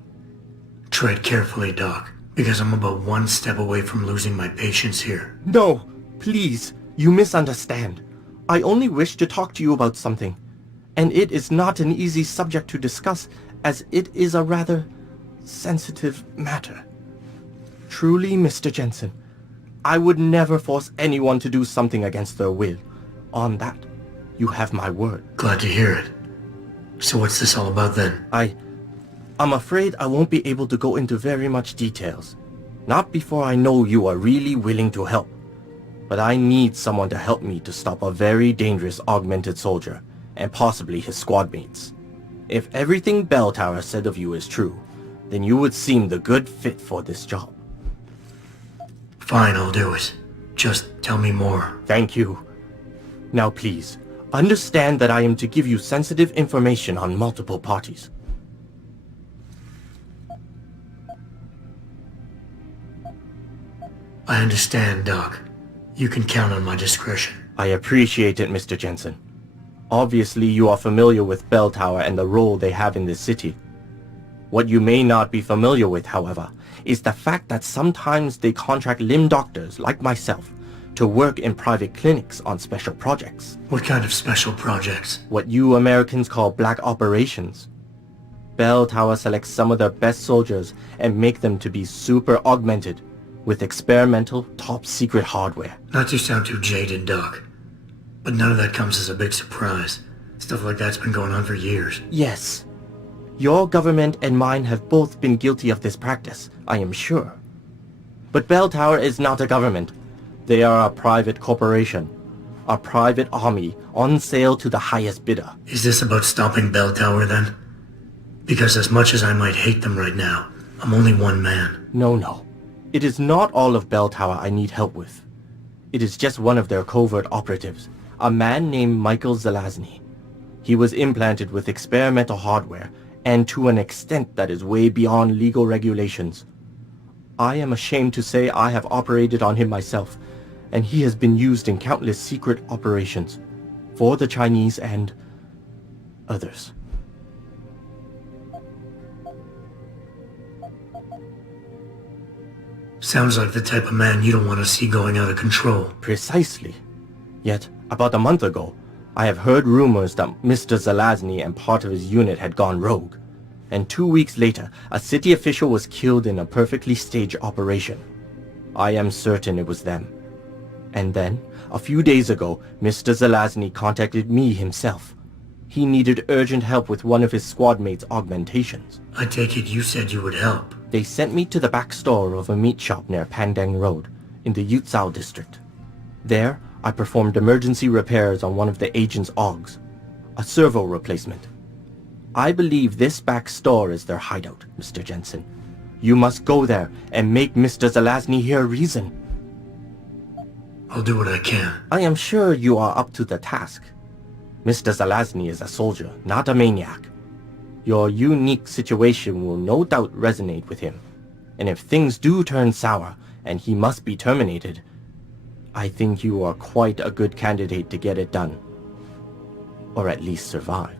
Tread carefully, Doc, because I'm about one step away from losing my patience here. No, please, you misunderstand. I only wish to talk to you about something. And it is not an easy subject to discuss, as it is a rather sensitive matter. Truly, Mr. Jensen, I would never force anyone to do something against their will. On that, you have my word. Glad to hear it. So what's this all about then? I'm afraid I won't be able to go into very much details. Not before I know you are really willing to help. But I need someone to help me to stop a very dangerous augmented soldier, and possibly his squad mates. If everything Bell Tower said of you is true, then you would seem the good fit for this job. Fine, I'll do it. Just tell me more. Thank you. Now please, understand that I am to give you sensitive information on multiple parties. I understand, Doc. You can count on my discretion. I appreciate it, Mr. Jensen. Obviously, you are familiar with Bell Tower and the role they have in this city. What you may not be familiar with, however, is the fact that sometimes they contract limb doctors like myself to work in private clinics on special projects. What kind of special projects? What you Americans call black operations. Bell Tower selects some of their best soldiers and make them to be super augmented with experimental, top-secret hardware. Not to sound too jaded, Doc, but none of that comes as a big surprise. Stuff like that's been going on for years. Yes. Your government and mine have both been guilty of this practice, I am sure. But Bell Tower is not a government. They are a private corporation. A private army on sale to the highest bidder. Is this about stopping Bell Tower, then? Because as much as I might hate them right now, I'm only one man. No. It is not all of Bell Tower I need help with. It is just one of their covert operatives, a man named Michael Zelazny. He was implanted with experimental hardware, and to an extent that is way beyond legal regulations. I am ashamed to say I have operated on him myself, and he has been used in countless secret operations for the Chinese and others. Sounds like the type of man you don't want to see going out of control. Precisely. Yet, about a month ago, I have heard rumors that Mr. Zelazny and part of his unit had gone rogue. And 2 weeks later, a city official was killed in a perfectly staged operation. I am certain it was them. And then, a few days ago, Mr. Zelazny contacted me himself. He needed urgent help with one of his squad mates' augmentations. I take it you said you would help. They sent me to the back store of a meat shop near Pandang Road, in the Yutzao district. There, I performed emergency repairs on one of the agent's augs, a servo replacement. I believe this back store is their hideout, Mr. Jensen. You must go there and make Mr. Zelazny hear reason. I'll do what I can. I am sure you are up to the task. Mr. Zelazny is a soldier, not a maniac. Your unique situation will no doubt resonate with him. And if things do turn sour, and he must be terminated, I think you are quite a good candidate to get it done. Or at least survive.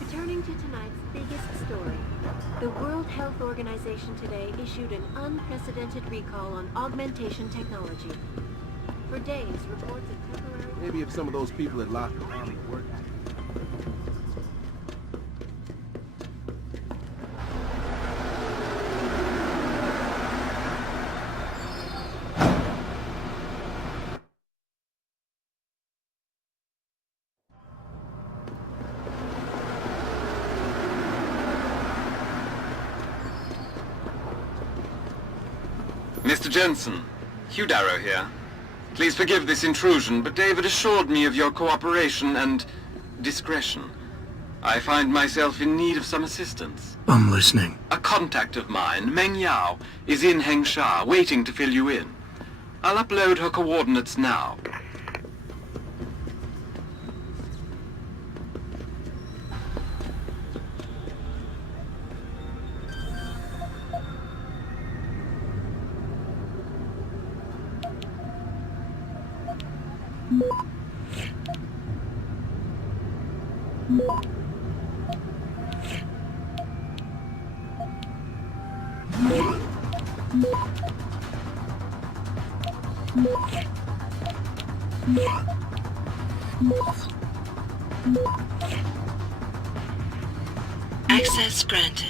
Returning to tonight's biggest story, the World Health Organization today issued an unprecedented recall on augmentation technology. For days, reports of temporary... Maybe if some of those people had locked the army work. Mr. Jensen, Hugh Darrow here. Please forgive this intrusion, but David assured me of your cooperation and discretion. I find myself in need of some assistance. I'm listening. A contact of mine, Meng Yao, is in Hengsha, waiting to fill you in. I'll upload her coordinates now. Access granted.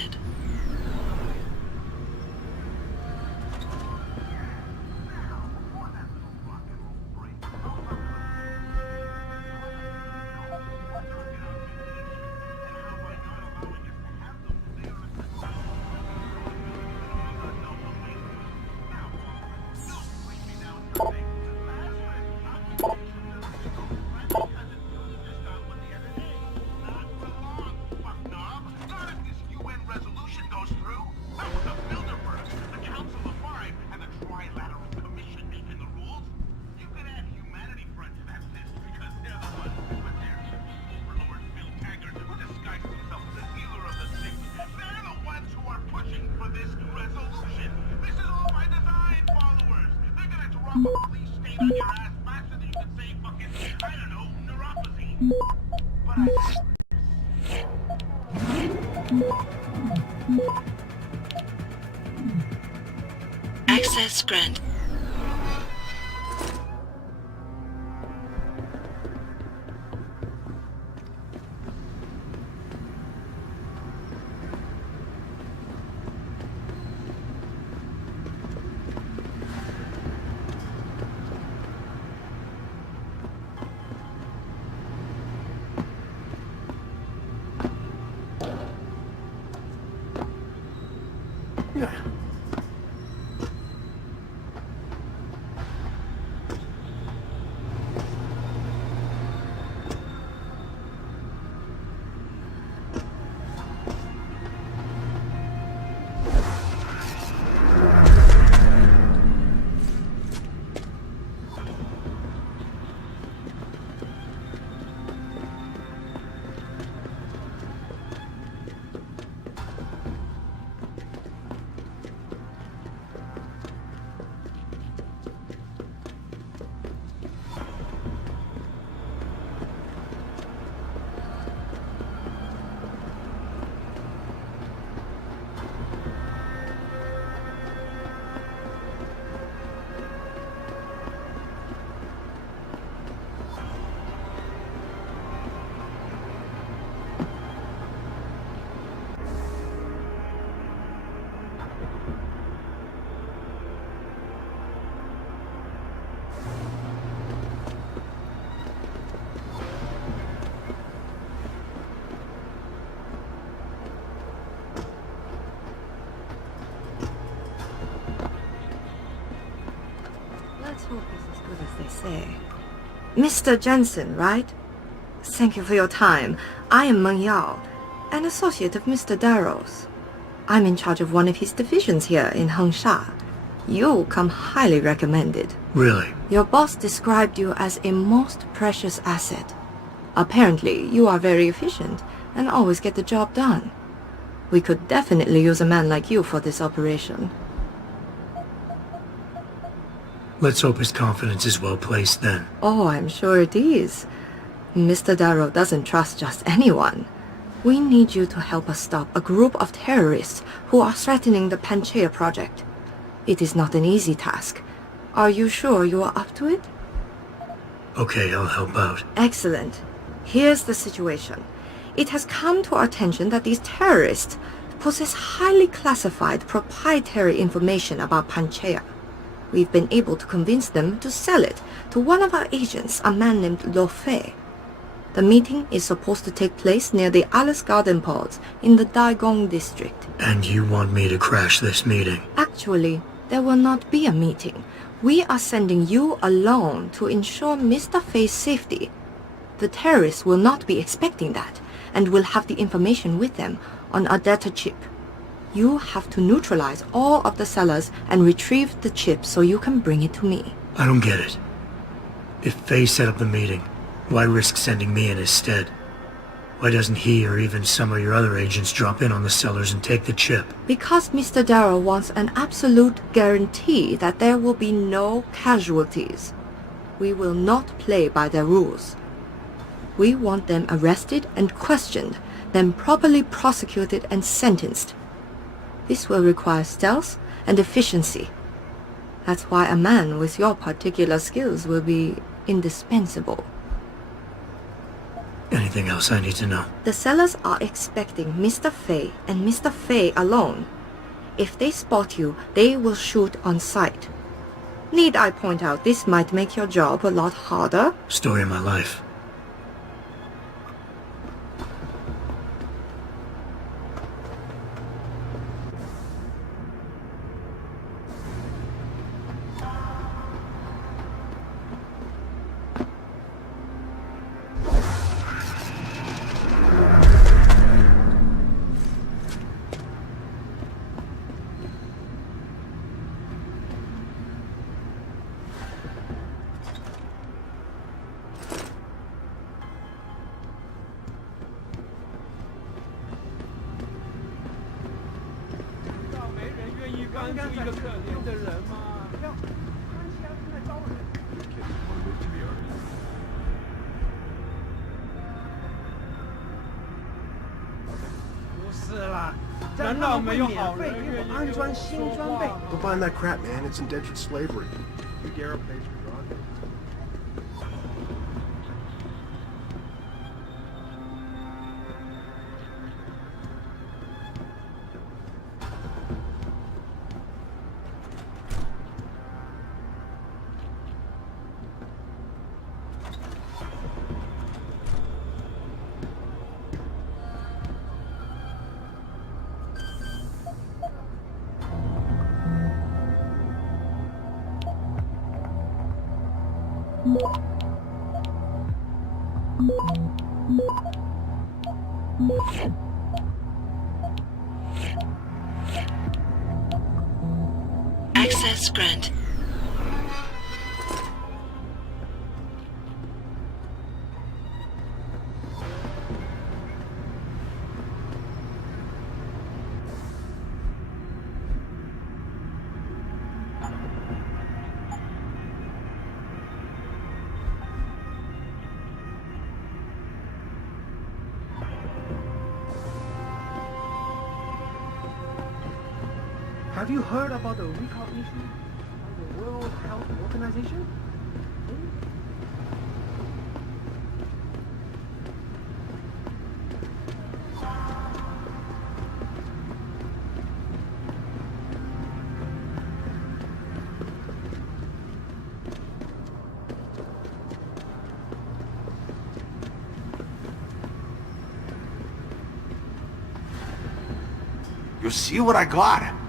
Access granted. hope it's as good as they say. Mr. Jensen, right? Thank you for your time. I am Meng Yao, an associate of Mr. Darrow's. I'm in charge of one of his divisions here in Hengsha. You come highly recommended. Really? Your boss described you as a most precious asset. Apparently, you are very efficient and always get the job done. We could definitely use a man like you for this operation. Let's hope his confidence is well placed then. Oh, I'm sure it is. Mr. Darrow doesn't trust just anyone. We need you to help us stop a group of terrorists who are threatening the Panchaea project. It is not an easy task. Are you sure you are up to it? Okay, I'll help out. Excellent. Here's the situation. It has come to our attention that these terrorists possess highly classified proprietary information about Panchaea. We've been able to convince them to sell it to one of our agents, a man named Lo Fei. The meeting is supposed to take place near the Alice Garden pods in the Daigong district. And you want me to crash this meeting? Actually, there will not be a meeting. We are sending you alone to ensure Mr. Fei's safety. The terrorists will not be expecting that, and will have the information with them on a data chip. You have to neutralize all of the sellers and retrieve the chip so you can bring it to me. I don't get it. If Fei set up the meeting, why risk sending me in his stead? Why doesn't he or even some of your other agents drop in on the sellers and take the chip? Because Mr. Darrow wants an absolute guarantee that there will be no casualties. We will not play by their rules. We want them arrested and questioned, then properly prosecuted and sentenced. This will require stealth and efficiency. That's why a man with your particular skills will be indispensable. Anything else I need to know? The sellers are expecting Mr. Fei and Mr. Fei alone. If they spot you, they will shoot on sight. Need I point out this might make your job a lot harder? Story of my life. Don't find that crap, man. It's indentured slavery. Figueroa pays for your argument. Access granted. Have you heard about the recognition of the World Health Organization? You see what I got?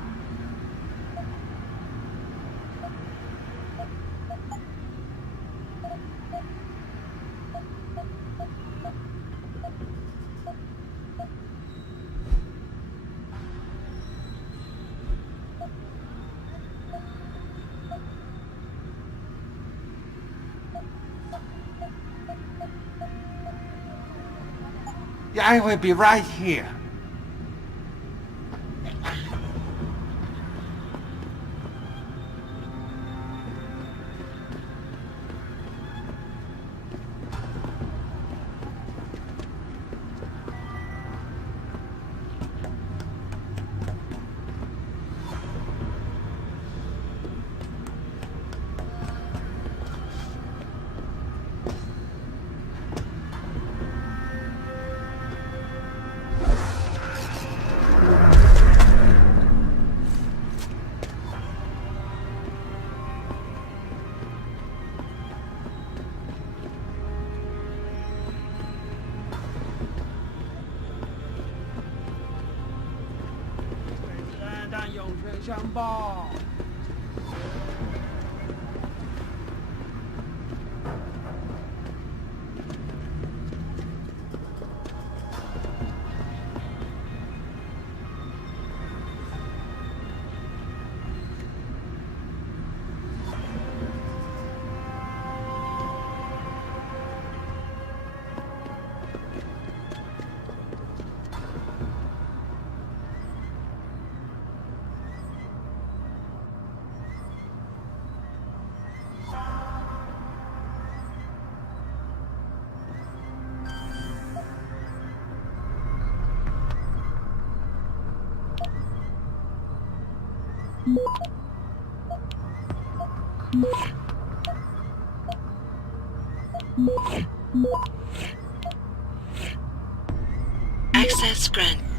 I will be right here. Access granted.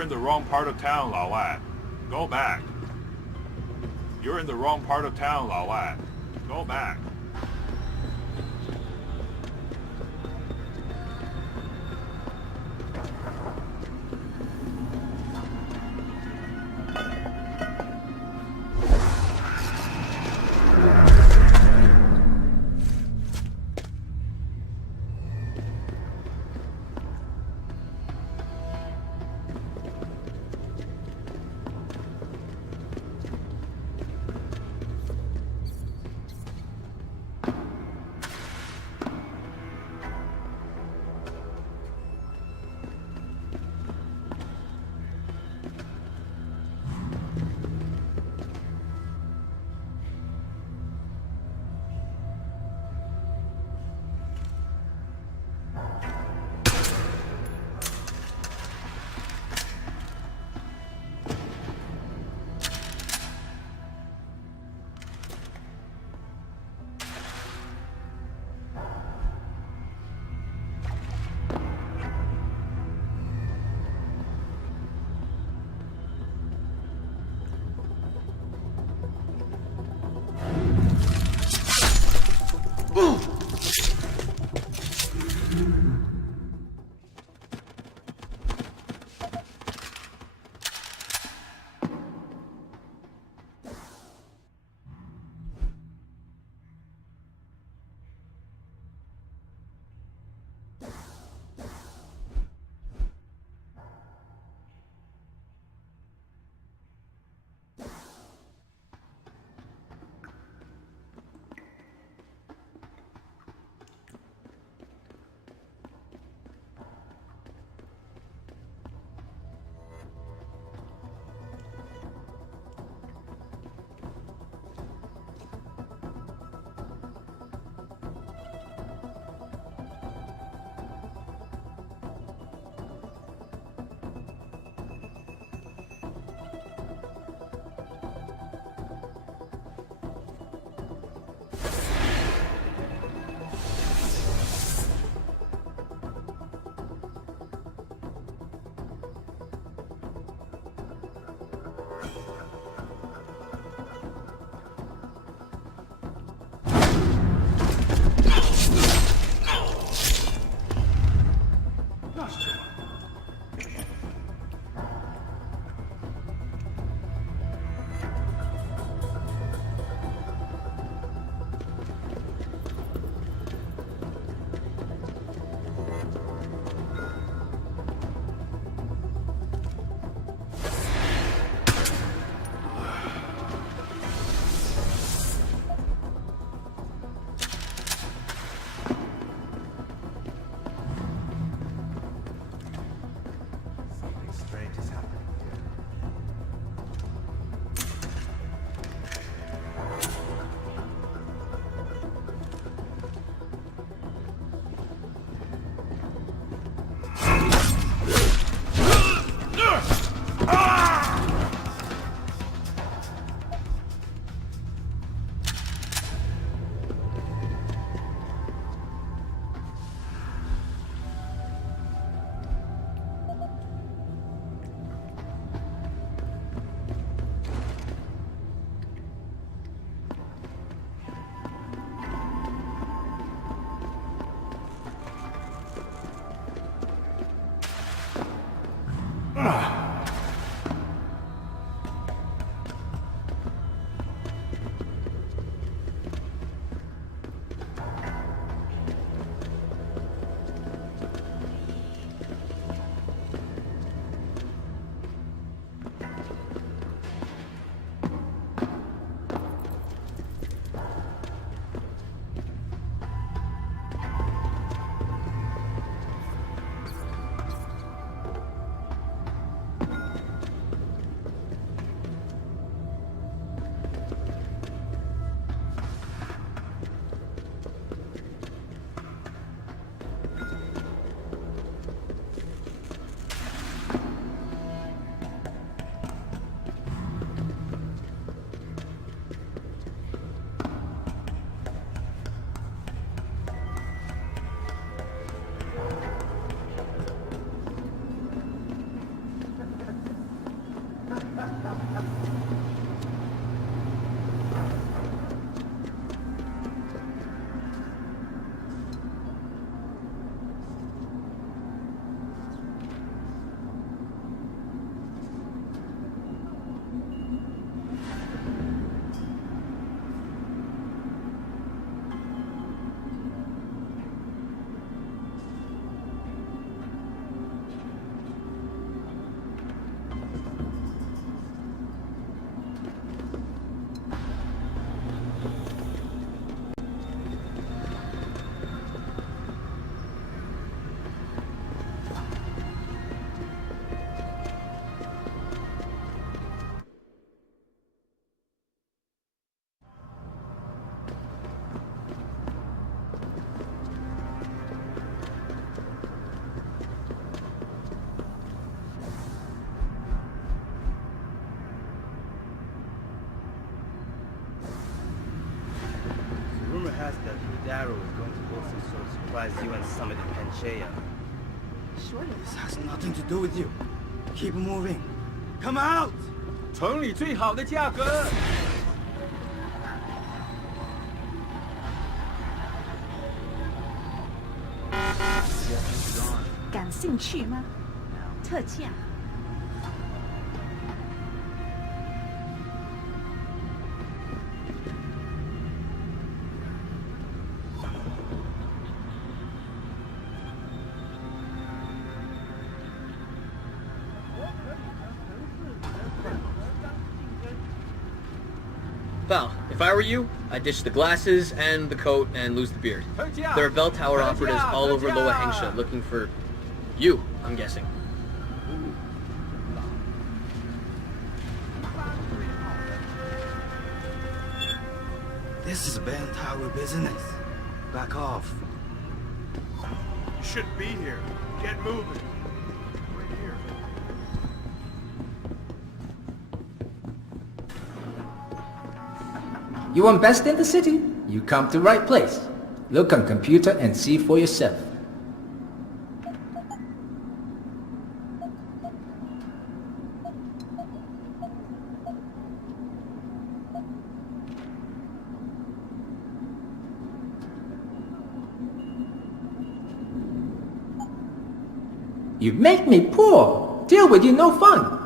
You're in the wrong part of town, Lao Lad. Go back. You're in the wrong part of town, Lao Lad. Go back. Rumor has that Darrow is going to hold some sort of surprise UN summit in Panchea. Surely this has nothing to do with you. Keep moving. Come out! 城里最好的价格。感兴趣吗？特价。Pal, if I were you, I'd ditch the glasses and the coat and lose the beard. There are bell tower operatives all over Lower Hengsha looking for you, I'm guessing. This is bell tower business. Back off. You shouldn't be here. Get moving. Right here. You want best in the city? You come to right place. Look on computer and see for yourself. You make me poor. Deal with you no fun.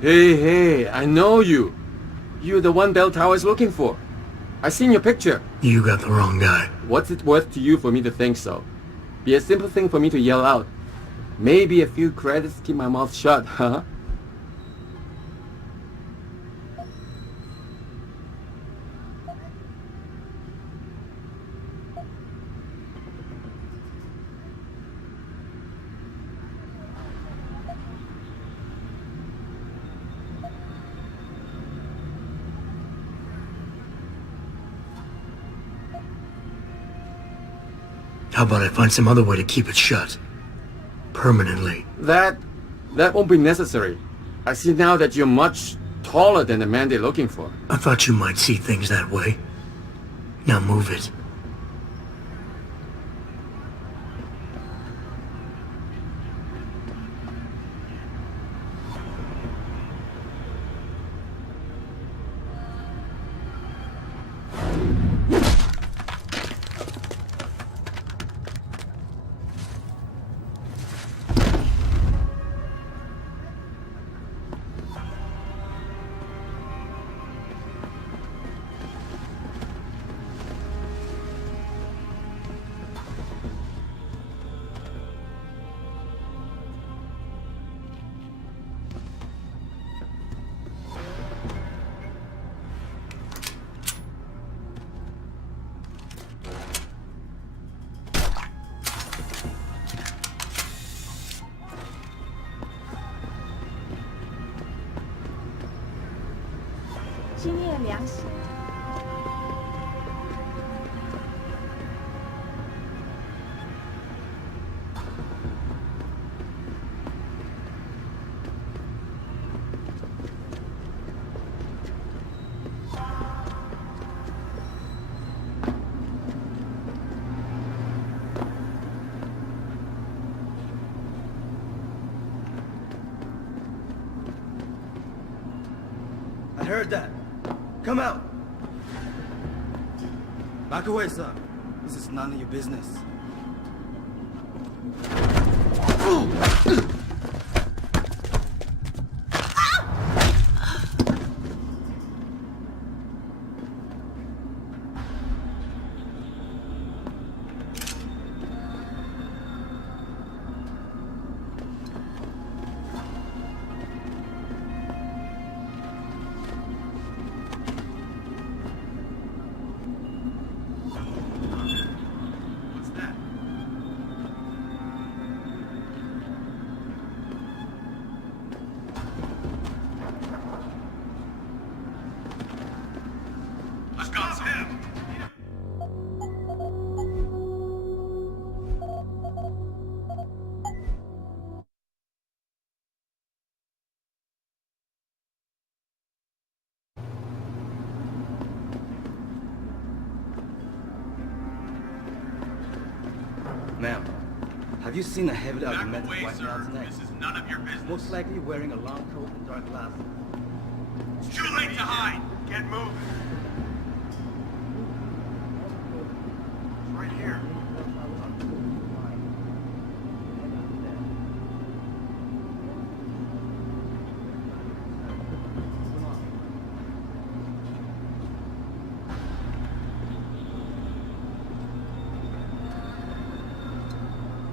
Hey, I know you. You're the one Bell Tower is looking for. I seen your picture. You got the wrong guy. What's it worth to you for me to think so? Be a simple thing for me to yell out. Maybe a few credits keep my mouth shut, huh? How about I find some other way to keep it shut? Permanently. That won't be necessary. I see now that you're much taller than the man they're looking for. I thought you might see things that way. Now move it. heard that. Come out. Back away, son. This is none of your business. Ma'am, have you seen a heavily augmented white man tonight? This is none of your business. Most likely wearing a long coat and dark glasses. It's too late to hide. Get moving. It's right here.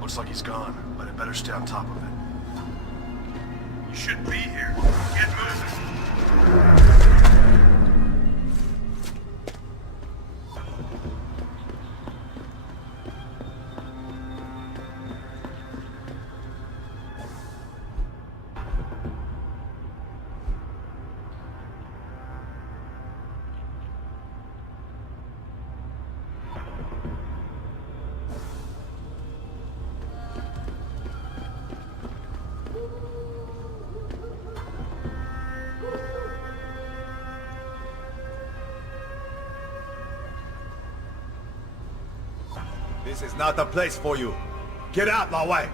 Looks like he's gone, but I better stay on top of it. You shouldn't be here. Get moving. This is not the place for you. Get out, Lao Wei.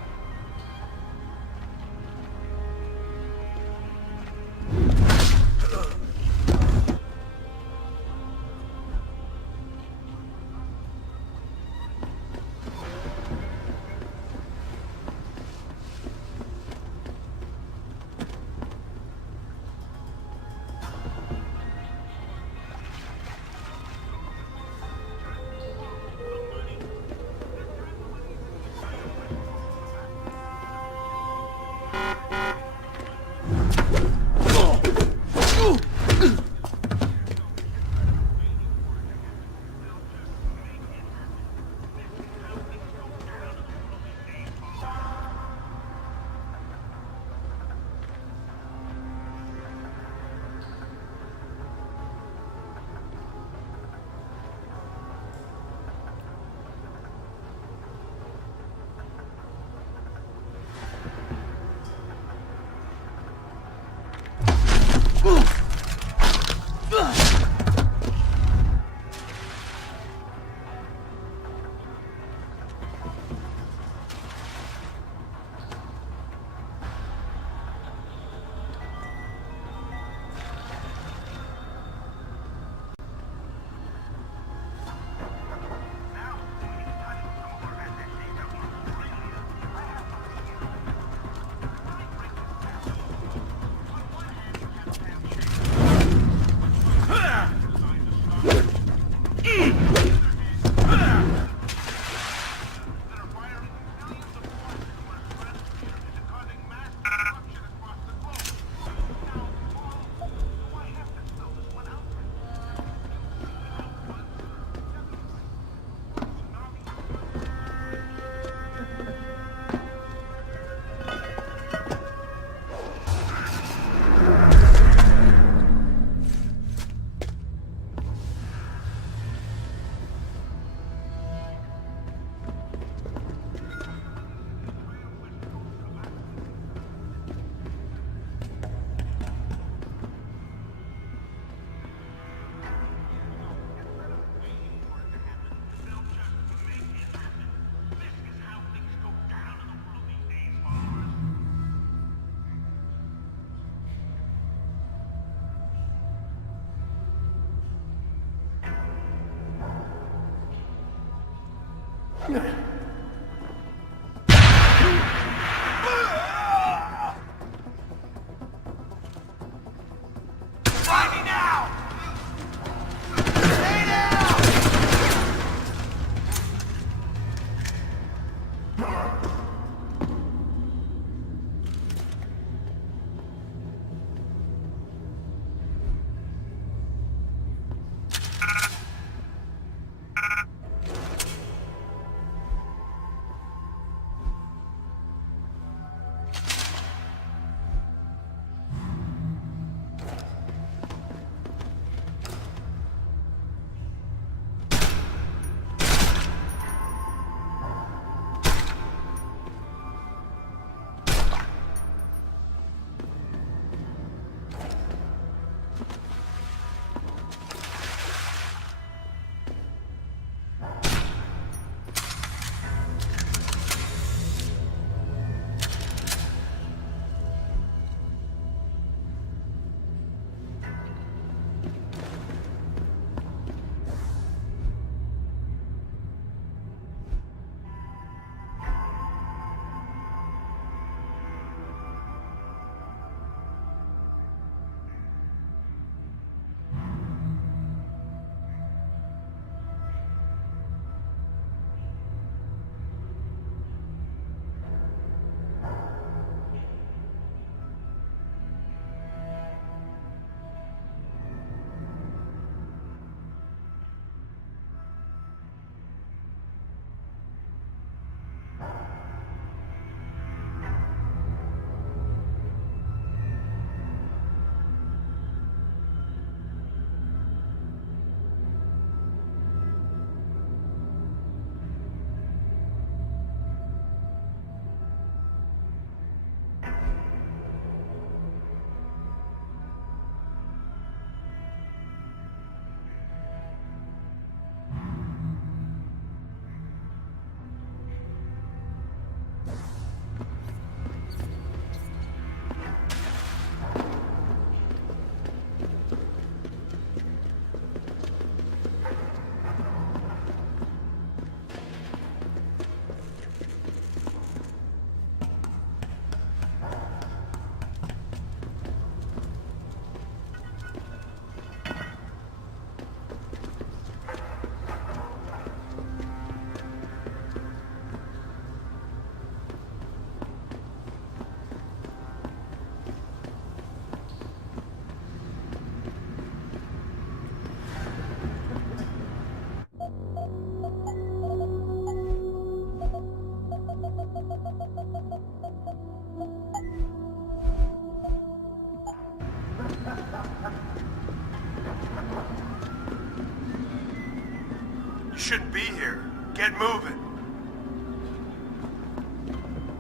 shouldn't be here. Get moving.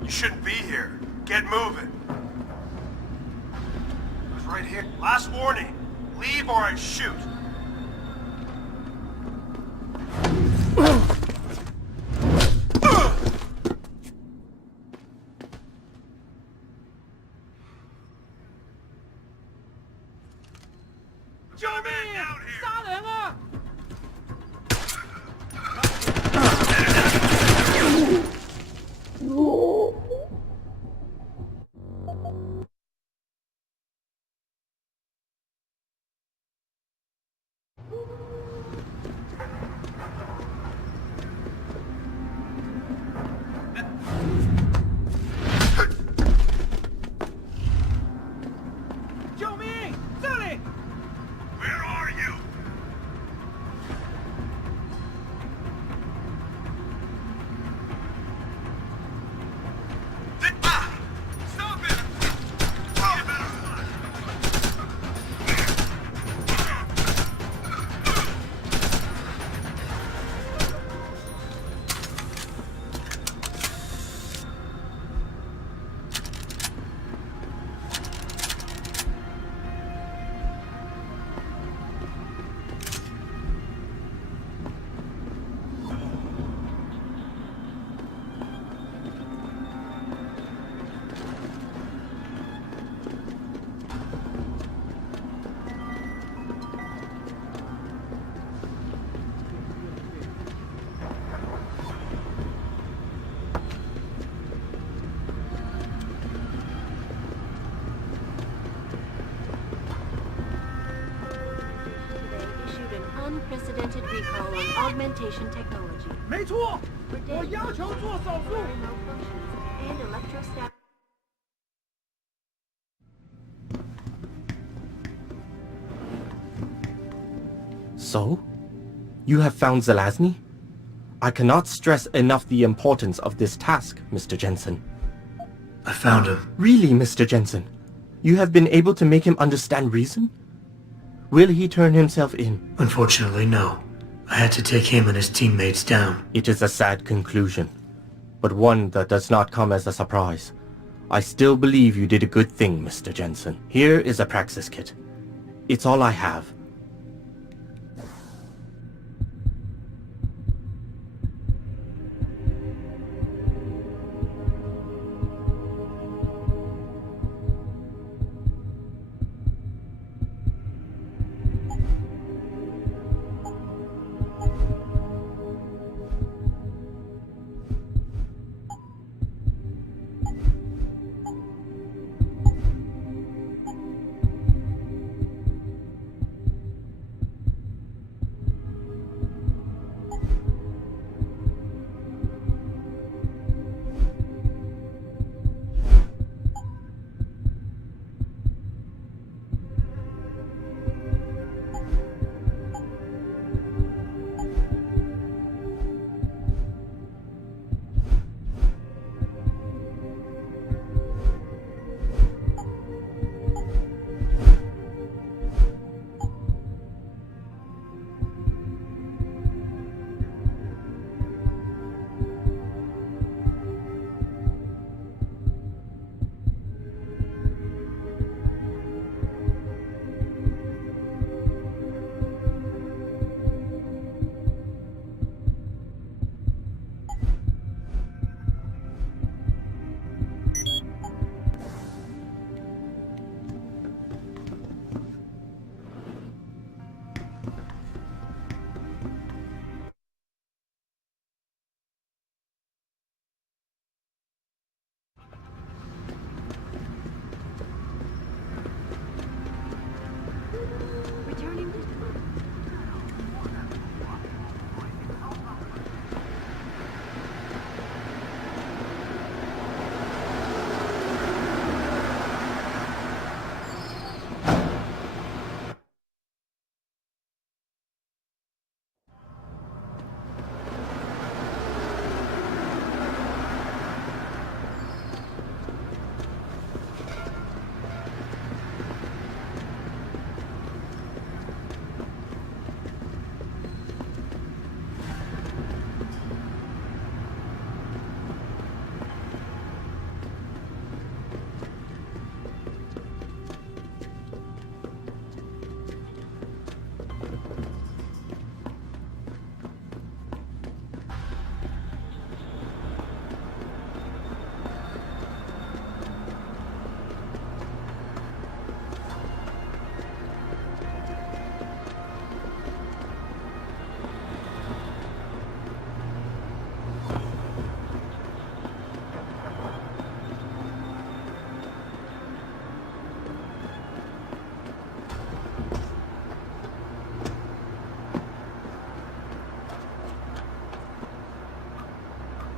You shouldn't be here. Get moving. It's right here. Last warning. Leave or I shoot. unprecedented recall on augmentation technology. 没错，我要求做手术。 And electrostatic. So? You have found Zelazny? I cannot stress enough the importance of this task, Mr. Jensen. I found him. Really, Mr. Jensen? You have been able to make him understand reason? Will he turn himself in? Unfortunately, no. I had to take him and his teammates down. It is a sad conclusion, but one that does not come as a surprise. I still believe you did a good thing, Mr. Jensen. Here is a praxis kit. It's all I have.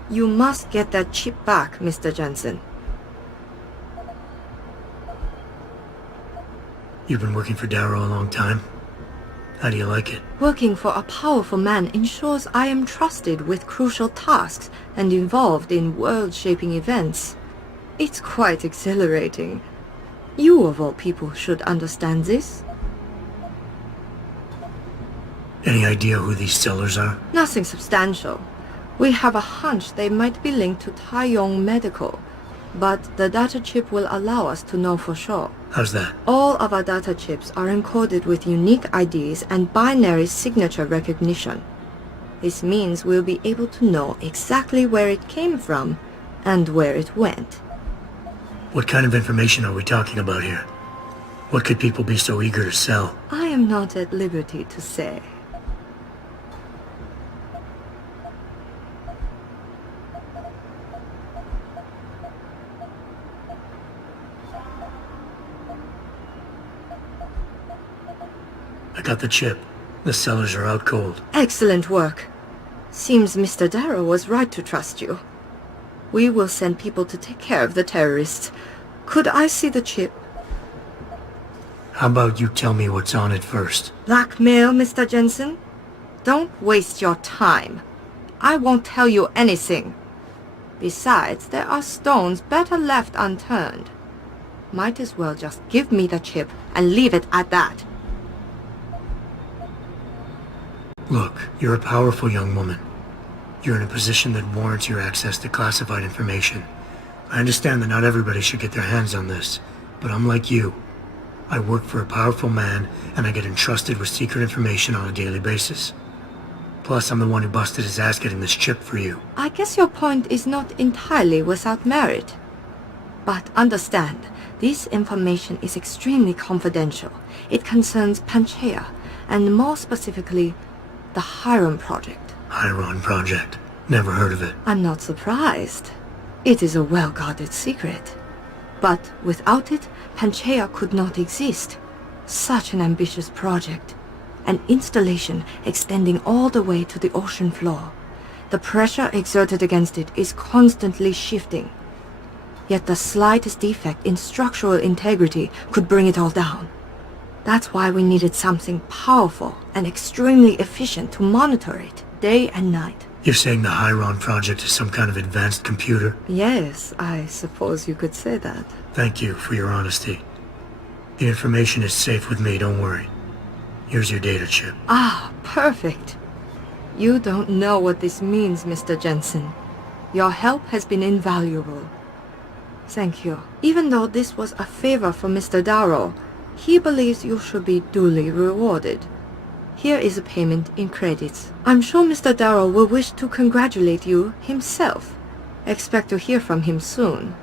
You must get that chip back, Mr. Jensen. You've been working for Darrow a long time. How do you like it? Working for a powerful man ensures I am trusted with crucial tasks and involved in world-shaping events. It's quite exhilarating. You of all people should understand this. Any idea who these sellers are? Nothing substantial. We have a hunch they might be linked to Taiyong Medical, but the data chip will allow us to know for sure. How's that? All of our data chips are encoded with unique IDs and binary signature recognition. This means we'll be able to know exactly where it came from and where it went. What kind of information are we talking about here? What could people be so eager to sell? I am not at liberty to say. I got the chip. The sellers are out cold. Excellent work. Seems Mr. Darrow was right to trust you. We will send people to take care of the terrorists. Could I see the chip? How about you tell me what's on it first? Blackmail, Mr. Jensen? Don't waste your time. I won't tell you anything. Besides, there are stones better left unturned. Might as well just give me the chip and leave it at that. Look, you're a powerful young woman. You're in a position that warrants your access to classified information. I understand that not everybody should get their hands on this, but I'm like you. I work for a powerful man, and I get entrusted with secret information on a daily basis. Plus, I'm the one who busted his ass getting this chip for you. I guess your point is not entirely without merit. But understand, this information is extremely confidential. It concerns Panchaea, and more specifically, the Hiron Project. Hiron Project. Never heard of it. I'm not surprised. It is a well-guarded secret. But without it, Panchaea could not exist. Such an ambitious project. An installation extending all the way to the ocean floor. The pressure exerted against it is constantly shifting. Yet the slightest defect in structural integrity could bring it all down. That's why we needed something powerful and extremely efficient to monitor it, day and night. You're saying the Hiron Project is some kind of advanced computer? Yes, I suppose you could say that. Thank you for your honesty. The information is safe with me, don't worry. Here's your data chip. Ah, perfect. You don't know what this means, Mr. Jensen. Your help has been invaluable. Thank you. Even though this was a favor for Mr. Darrow, he believes you should be duly rewarded. Here is a payment in credits. I'm sure Mr. Darrow will wish to congratulate you himself. Expect to hear from him soon.